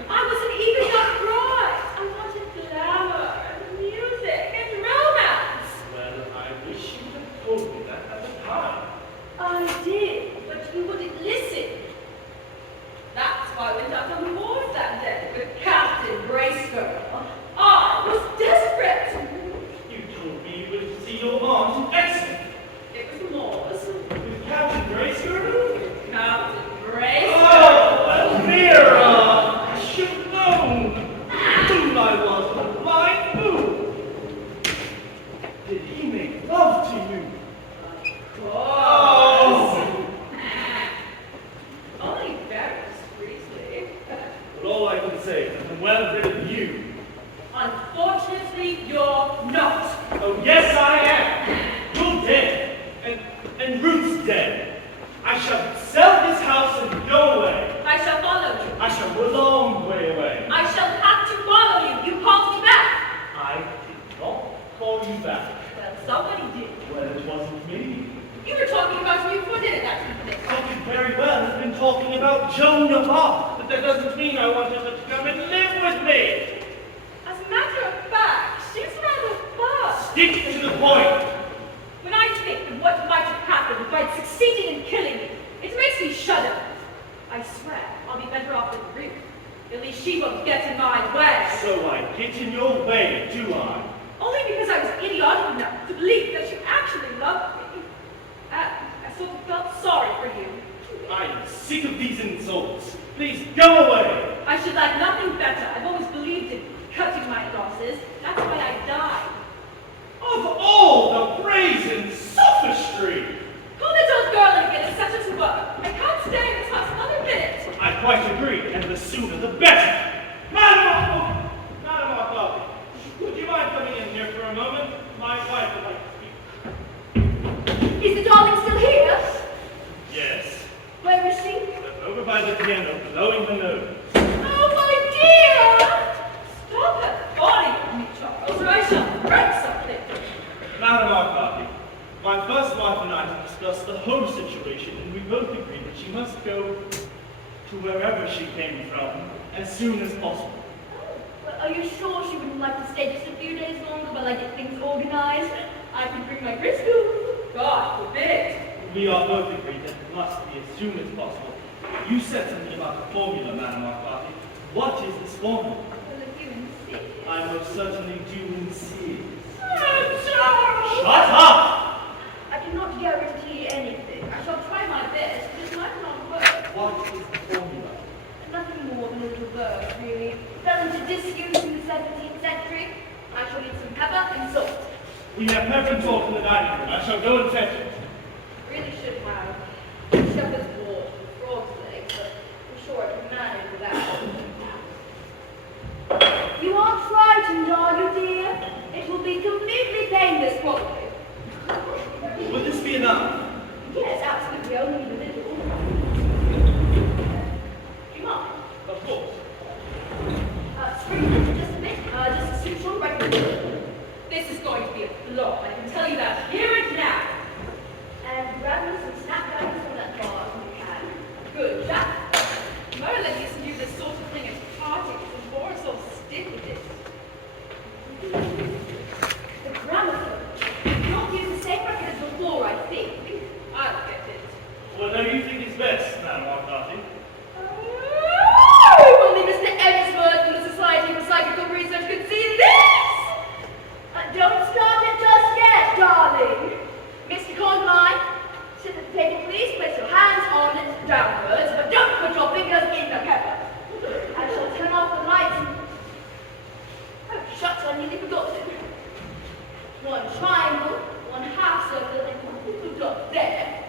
I was an eager young bride. I wanted glamour and music and romance. Well, I wish you had told me that at the time. I did, but you wouldn't listen. That's why I went out on the wharf that day with Captain Bracegirl. I was desperate. You told me you were to see your aunt in Exeter. It was Morse. With Captain Bracegirl? Captain Bracegirl. Oh, Elvira! I should have known. Fool I was, a blind fool. Did he make love to you? Oh! Only very discreetly. But all I can say is I'm well rid of you. Unfortunately, you're not. Oh, yes, I am. You're dead. And Ruth's dead. I shall sell this house and go away. I shall follow you. I shall go a long way away. I shall have to follow you. You called me back. I did not call you back. Well, somebody did. Well, it wasn't me. You were talking about me before dinner that evening. I could very well have been talking about Joan of Arc, but that doesn't mean I wanted her to come and live with me. As a matter of fact, she's rather fun. Stick to the point. When I think think of what might have happened by succeeding in killing me. It makes me shudder. I swear I'll be better off with Ruth. At least she won't get in my way. So I get in your way, do I? Only because I was idiotic enough to believe that you actually loved me. I sort of felt sorry for you. I am sick of these insults. Please go away. I should like nothing better. I've always believed in cutting my losses. That's why I died. Of all the brazen sophistry! Call this old girl and get a set her to work. I can't stay in this house another minute. I quite agree, and the sooner the better. Madam Arcati, would you mind coming in here for a moment? My wife would like to speak. Is the darling still here? Yes. Where is she? Over by the piano, blowing her nose. Oh, my dear! Stop her falling on me, Charles, or I shall break something. Madam Arcati, my first wife and I have discussed the whole situation, and we both agree that she must go to wherever she came from as soon as possible. Oh, well, are you sure she wouldn't like to stay just a few days longer while I get things organized? I can bring my crystal. God forbid. We are both agreed that it must be as soon as possible. You said something about the formula, Madam Arcati. What is this formula? Well, if you insist. I most certainly do insist. Charles! Shut up! I cannot guarantee anything. I shall try my best, but it might not work. What is the formula? Nothing more than a little bird, really. Fell into disuse in the 17th century. I shall need some pepper and salt. We have pepper and salt in the dining room. I shall go and fetch it. Really should have shepherd's wort and frog's legs, but I'm sure I can manage without. You aren't frightened, are you, dear? It will be completely painless, probably. Would this be enough? Yes, absolutely, only a little. Do you mind? Of course. Spring just a bit, just to suit your regular. This is going to be a flop, I can tell you that here and now. And grab me some snapdragons from that bar if you can. Good, Jack. Merlin used to do this sort of thing at parties, and Boris all stiff with it. The gramophone. Not use the same record as before, I think. I'll get it. Whatever you think is best, Madam Arcati. Oh, if only Mr. Emsworth from the Society for Psychical Research could see this! Don't start it just yet, darling. Mr. Condomine, sit at the table, please. Place your hands on it downwards, but don't put your fingers in the pepper. I shall turn off the lights and... Oh, shucks, I nearly forgot it. One triangle, one half circle, and one little dot there.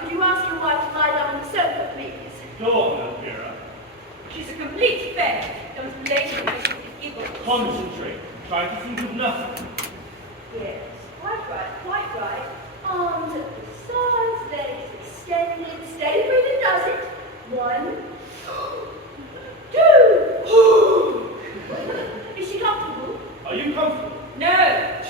Could you ask your wife to lie down on the sofa, please? Go on, Elvira. She's a complete fairy. Those ladies are evil. Concentrate. Try to think of nothing. Yes, quite right. Arms at the sides, legs extended. Steady breathing does it. 1, 2. Is she comfortable? Are you comfortable? No.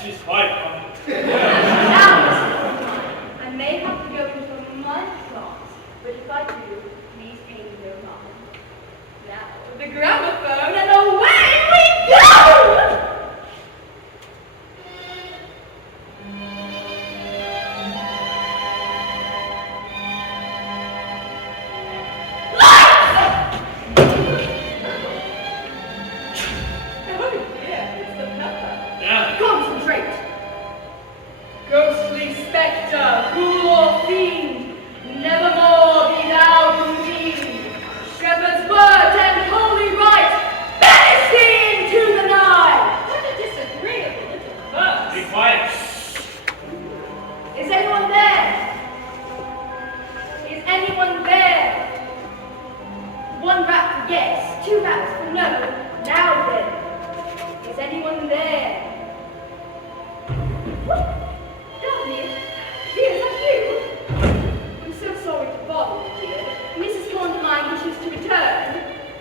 She's quite comfortable. Now, Mr. Condomine, I may have to go into a mud trance, but if I do, please pay me no mind. Now, the gramophone, and away we go! Ghostly spectre, fool or fiend, nevermore be thou convened. Shepherd's bird and holy right, banish thee into the night. What a disagreeable little verse. Be quiet. Is anyone there? Is anyone there? 1 rat for yes, 2 rats for no. Now then, is anyone there? What? Dear, is that you? I'm so sorry to bother you, dear, but Mrs. Condomine wishes to return.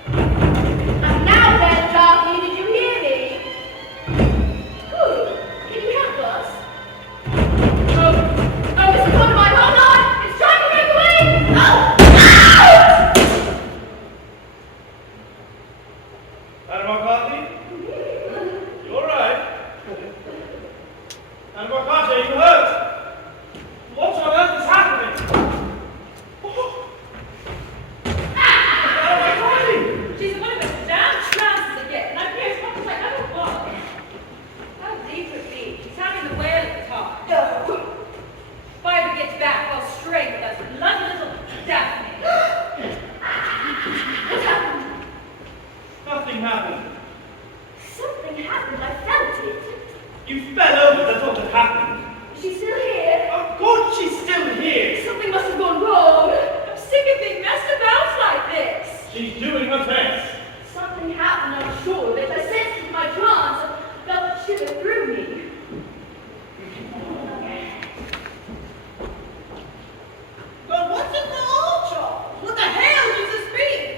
And now then, Darby, did you hear me? Good. Can you help us? Oh, Mrs. Condomine, hold on! It's time to break away! Oh! Madam Arcati? You all right? something happened. Something happened, I felt it. You fell over, that's all that happened. Is she still here? Of course she's still here. Something must have gone wrong. I'm sick of being messed about like this. She's doing her best. Something happened, I'm sure of it. I sensed it in my trance. I felt it shiver through me. But what's it for all, Charles? What the hell does this mean?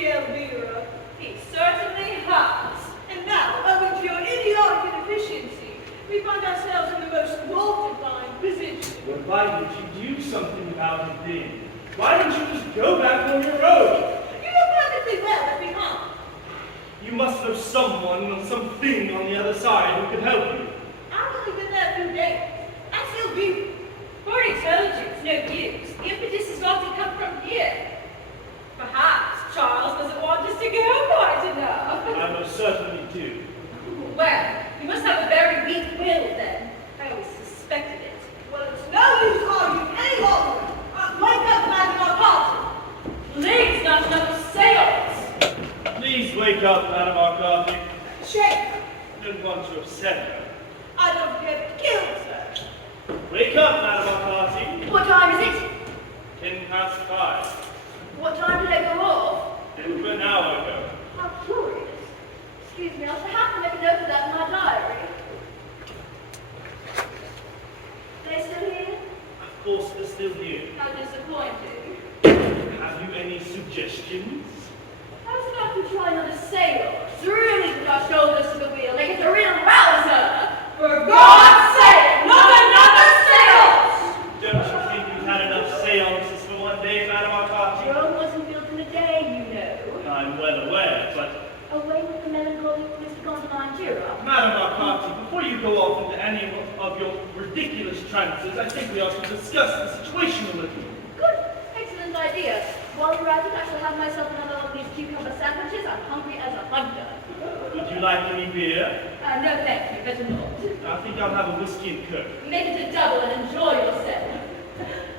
Elvira, he certainly has. And now, owing to your idiotic inefficiency, we find ourselves in the most mortifying position. Well, why did you do something about it then? Why didn't you just go back on your own? You know perfectly well that we can't. You must know someone or something on the other side who can help you. I've only been there 2 days. That's Elvira. Already told you, it's no use. The impetus has got to come from here. Perhaps Charles doesn't want us to go quite enough. I most certainly do. Well, you must have a very weak will then. I always suspected it. Well, it's no use arguing any longer. Wake up, Madame Arcati. Please, not another seance. Please wake up, Madame Arcati. Shame. I don't want to upset her. I don't forget to kill her. Wake up, Madame Arcati. What time is it? 10 past past 5. What time did they go off? It was an hour ago. How curious. Excuse me, I shall have to make a note of that in my diary. They still here? Of course, they're still here. How disappointing. Have you any suggestions? How's about we try another sail? Really put our shoulders to the wheel, like it's a real rouser! For God's sake, not another seance! Don't you think we've had enough seances for one day, Madame Arcati? Rome wasn't built in a day, you know. I'm well aware, but... Away with the melancholy Mr. Condomine, cheer up. Madame Arcati, before you go off into any of your ridiculous trances, I think we ought to discuss the situation a little. Good, excellent idea. While you're at it, I shall have myself another of these cucumber sandwiches. I'm hungry as a hunter. Would you like any beer? No, thank you, better not. I think I'll have a whiskey and coke. Make it a double and enjoy yourself.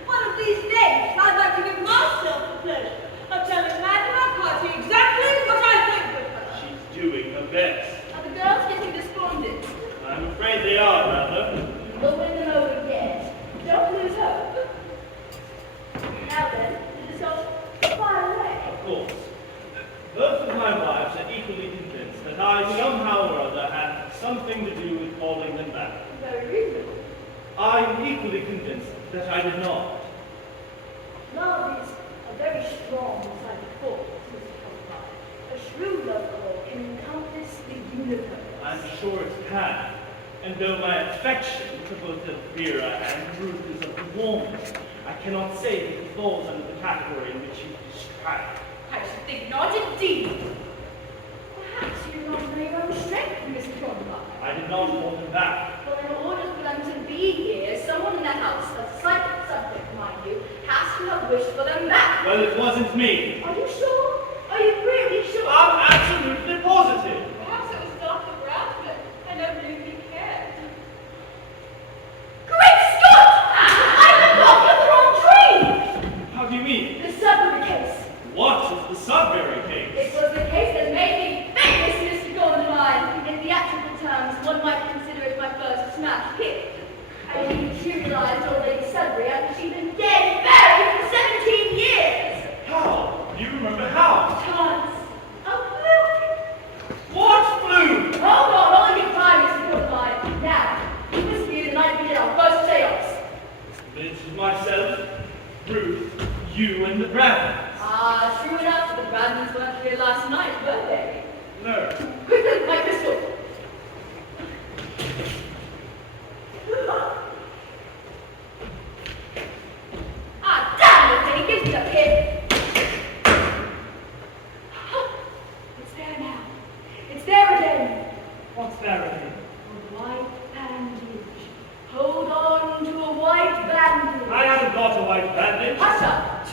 One of these days, I'd like to give myself the pleasure of telling Madame Arcati exactly what I think of her. She's doing her best. Are the girls getting despondent? I'm afraid they are, rather. We'll win them over yet. Don't lose hope. Now then, the discussion. Fire away. Of course. Both of my wives are equally convinced that I somehow or other had something to do with calling them back. Very reasonable. I'm equally convinced that I did not. Love is a very strong psychic force, Mr. Condomine. A shrewd love call can encompass the universe. I'm sure it can. And though my affection for both Elvira and Ruth is of the warmest, I cannot say that it falls under the category in which you describe. I should think not indeed. Perhaps you do not know your own strength, Mr. Condomine. I did not hold them back. Well, in order for them to be here, someone in the house, a psychic subject, mind you, has to have wished for them back. Well, it wasn't me. Are you sure? Are you really sure? I'm absolutely positive. Perhaps it was Dr. Bradman. I don't really think he cared. Great Scott! I forgot the wrong tree! How do you mean? The Sudbury case. What is the Sudbury case? It was the case that made me famous, Mr. Condomine. In theatrical terms, one might consider it my first smash hit. I materialized old Lady Sudbury after she'd been dead and buried for 17 years. How? Do you remember how? Tons of milk. What flew? Hold on, all your time, Mr. Condomine. Now, it was here the night we did our first seance. It was myself, Ruth, you, and the Bradmans. Ah, true enough, the Bradmans weren't here last night, were they? No. Quickly, my pistol. Ah, damn it, Penny, give me the pin. It's there now. It's there again. What's there again? A white bandage. Hold on to a white bandage. I haven't got a white bandage. Hush up.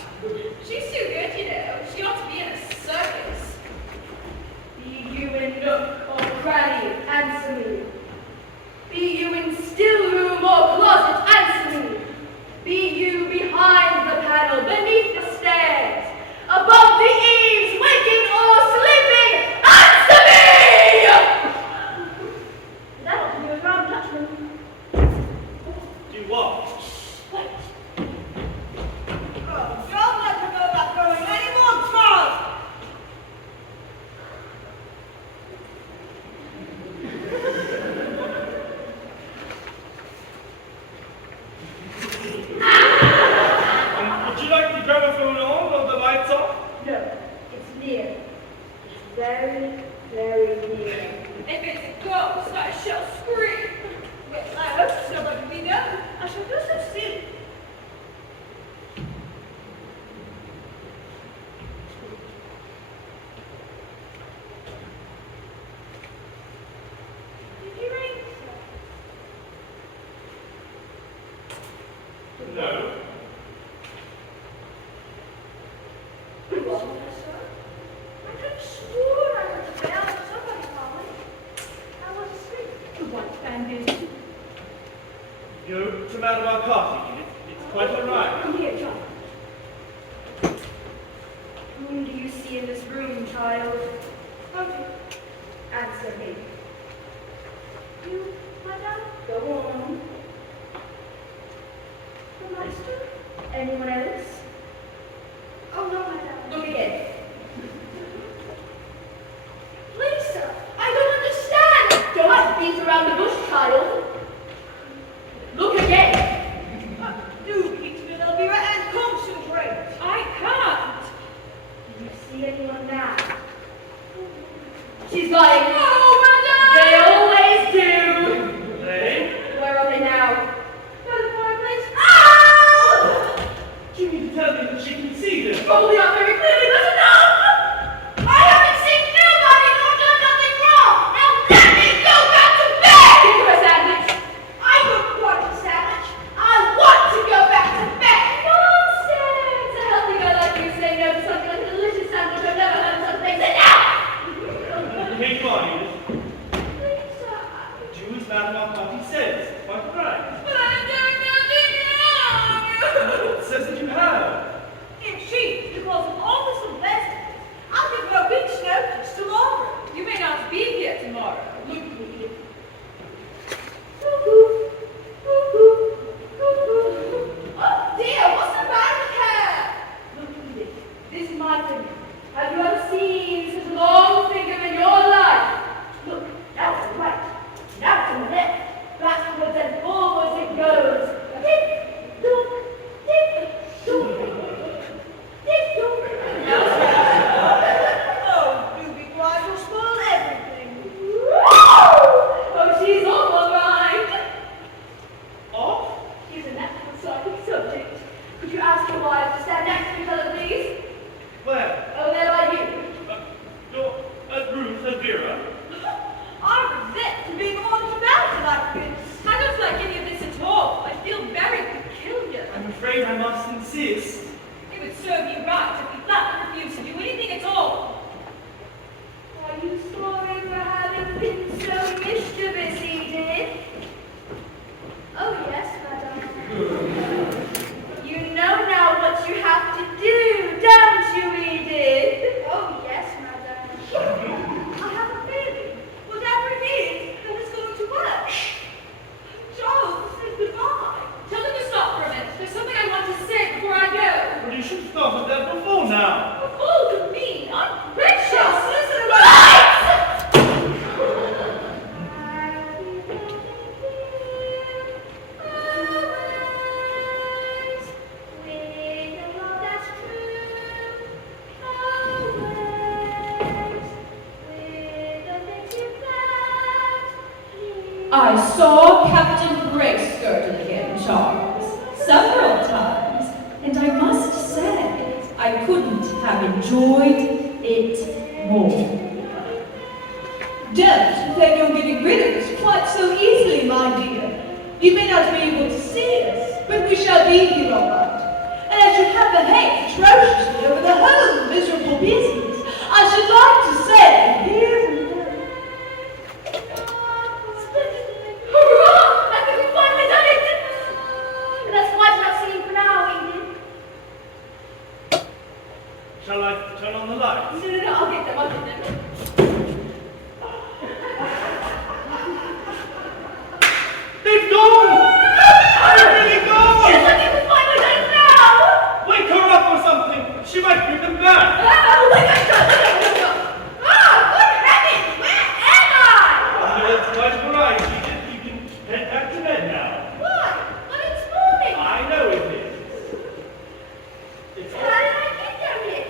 She's too good, you know. She ought to be in a circus. Be you in nook or cranny, answer me. Be you in still room or closet, answer me. Be you behind the panel, beneath the stairs, above the eaves, waking or sleeping, answer me! That'll do it, round Dutchman. Do what? Wait. Oh, don't let her know about throwing any more troughs. Would you like the gramophone on or the lights off? No, it's near. It's very, very near. If it's a ghost, I shall scream. Well, I hope nobody will know. I shall feel so silly. Did you ring, sir? No. What, sir? I could have sworn I heard the bell of somebody calling. I was asleep. The white bandage. Go to Madame Arcati, Edith. It's quite all right. Come here, child. Whom do you see in this room, child? Okay. Answer me. You, madame? Go on. The master? Anyone else? says that you have. If she, because of all this investment, I'll give her a week's notice tomorrow. You may not be here tomorrow. Look, Edith. Oh, dear, what's the matter with her? Look, Edith, this is my finger. Have you ever seen such a long finger in your life? Look, now to the right, now to the left, backwards and forwards it goes. Tick, tock, tick, tock, tick, tock. Oh, do be quiet, you'll spoil everything. Oh, she's on my mind. Off? She's a natural psychic subject. Could you ask your wife to stand next to each other, please? Where? Oh, there by you. Ruth, Elvira. I resent being ordered about like this. I don't like any of this at all. I feel very peculiar. I'm afraid I must insist. It would serve you right if you flatly refused to do anything at all. Are you sorry for having been so mischievous, Edith? Oh, yes, madam. You know now what you have to do, don't you, Edith? Oh, yes, madam. I have a feeling, whatever it is, that it's going to work. Joe, say goodbye. Tell them to stop for a minute. There's something I want to say before I go. But you should have thought of that before now. What all could mean? I'm precious. Listen to I saw Captain Greyskirt again, Charles, several times, and I must say I couldn't have enjoyed it more. Don't plan on getting rid of us quite so easily, my dear. You may not be able to see us, but we shall be here all right. And as you have behaved atrociously over the whole miserable business, I should like to say here and there. hurrah! I think we've finally done it! And that's quite enough singing for now, Edith. Shall I turn on the lights? No, I'll get them. They've gone! They've really gone! Yes, I think we've finally done it now! Wake her up or something! She might bring them back! Oh, wait, good heavens! Where am I? It's quite all right, Edith. You can head back to bed now. Why? But it's morning. I know it is. It's How did I get down here?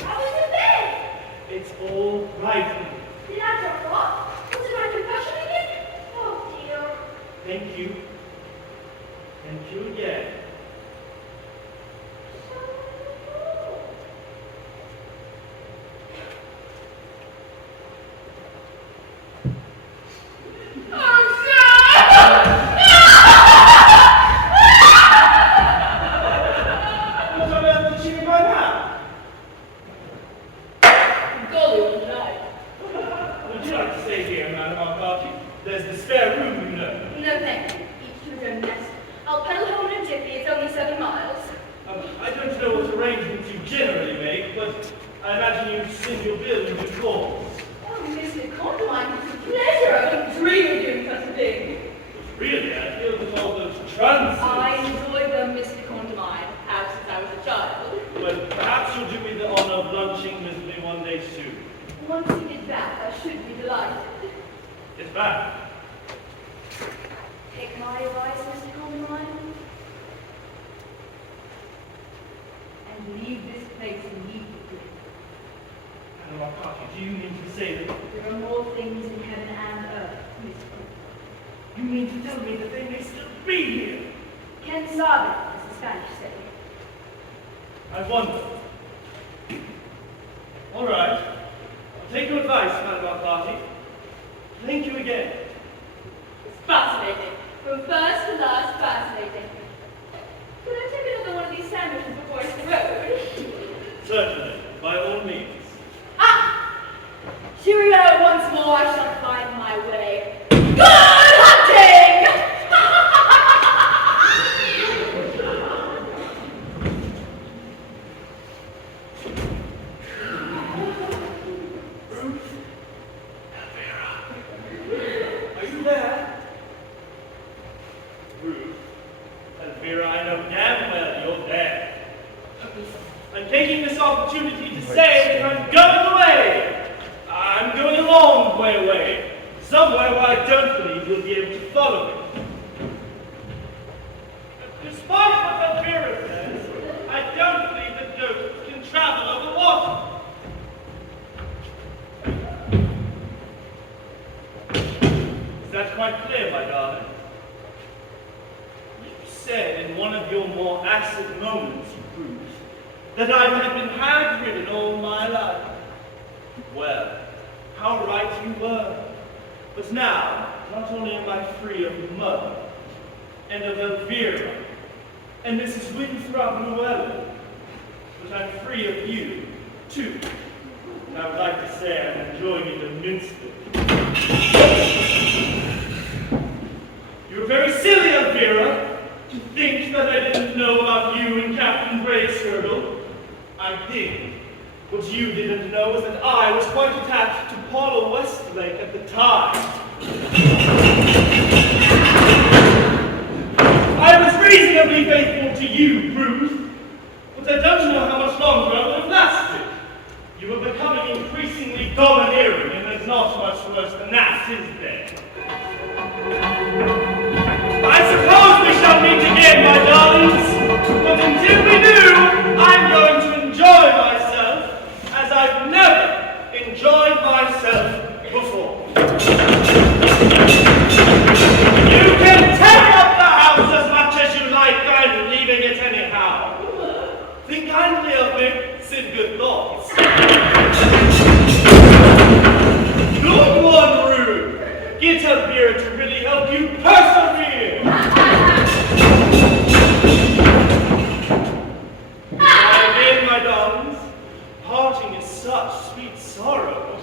I was in bed. It's all right. Did I drop off? Was it my concussion again? Oh, dear. Thank you. Thank you again. What on earth did she mean by that? Golly, night. Would you like to stay here, Madam Arcati? There's the spare room, you know. No, thank you. Each to his own nest. I'll pedal home in a jiffy. It's only 7 miles. I don't know what arrangements you generally make, but I imagine you send your bill in due course. Oh, Mr. Condomine, it's a pleasure. I wouldn't dream of doing such a thing. Really, I feel that all those trances. I enjoy them, Mr. Condomine, as since I was a child. Well, perhaps you'll do me the honor of lunching with me one day soon. Once you get back, I should be delighted. It's back. Take my advice, Mr. Condomine, and leave this place immediately. Madam Arcati, do you mean to say that There are more things in heaven and earth, Mr. you mean to tell me that they may still be here? Ken sabe, as the Spanish say. I wonder. All right. I'll take your advice, Madam Arcati. Thank you again. It's fascinating. From first to last, fascinating. Could I take another one of these sandwiches before I hit the road? Certainly, by all means. Ah! Cheerio once more, I shall find my way. Good hunting! I'm taking this opportunity to say that I'm going away. I'm going a long way away. Somewhere where I don't believe you'll be able to follow me. Despite what Elvira says, I don't believe that ghosts can travel over water. Is that quite clear, my darling? You said in one of your more acid moments, Ruth, that I had been hag-ridden all my life. Well, how right you were. But now, not only am I free of Mother, and of Elvira, and Mrs. Winthrop Noell, but I'm free of you, too. And I would like to say I'm enjoying it immensely. You were very silly, Elvira, to think that I didn't know about you and Captain Greyskirdle. I did. What you didn't know was that I was quite attached to Paula Westlake at the time. I was reasonably faithful to you, Ruth, but I don't know how much longer I would have lasted. You were becoming increasingly domineering, and there's not much worse than that, is there? I suppose we shall meet again, my darlings, but until we do, I'm going to enjoy myself as I've never enjoyed myself before. You can tear up the house as much as you like, I'm leaving it anyhow. Think kindly of me, sit good thoughts. Good one, Ruth. Get Elvira to really help you persevere. Again, my darlings, parting is such sweet sorrow.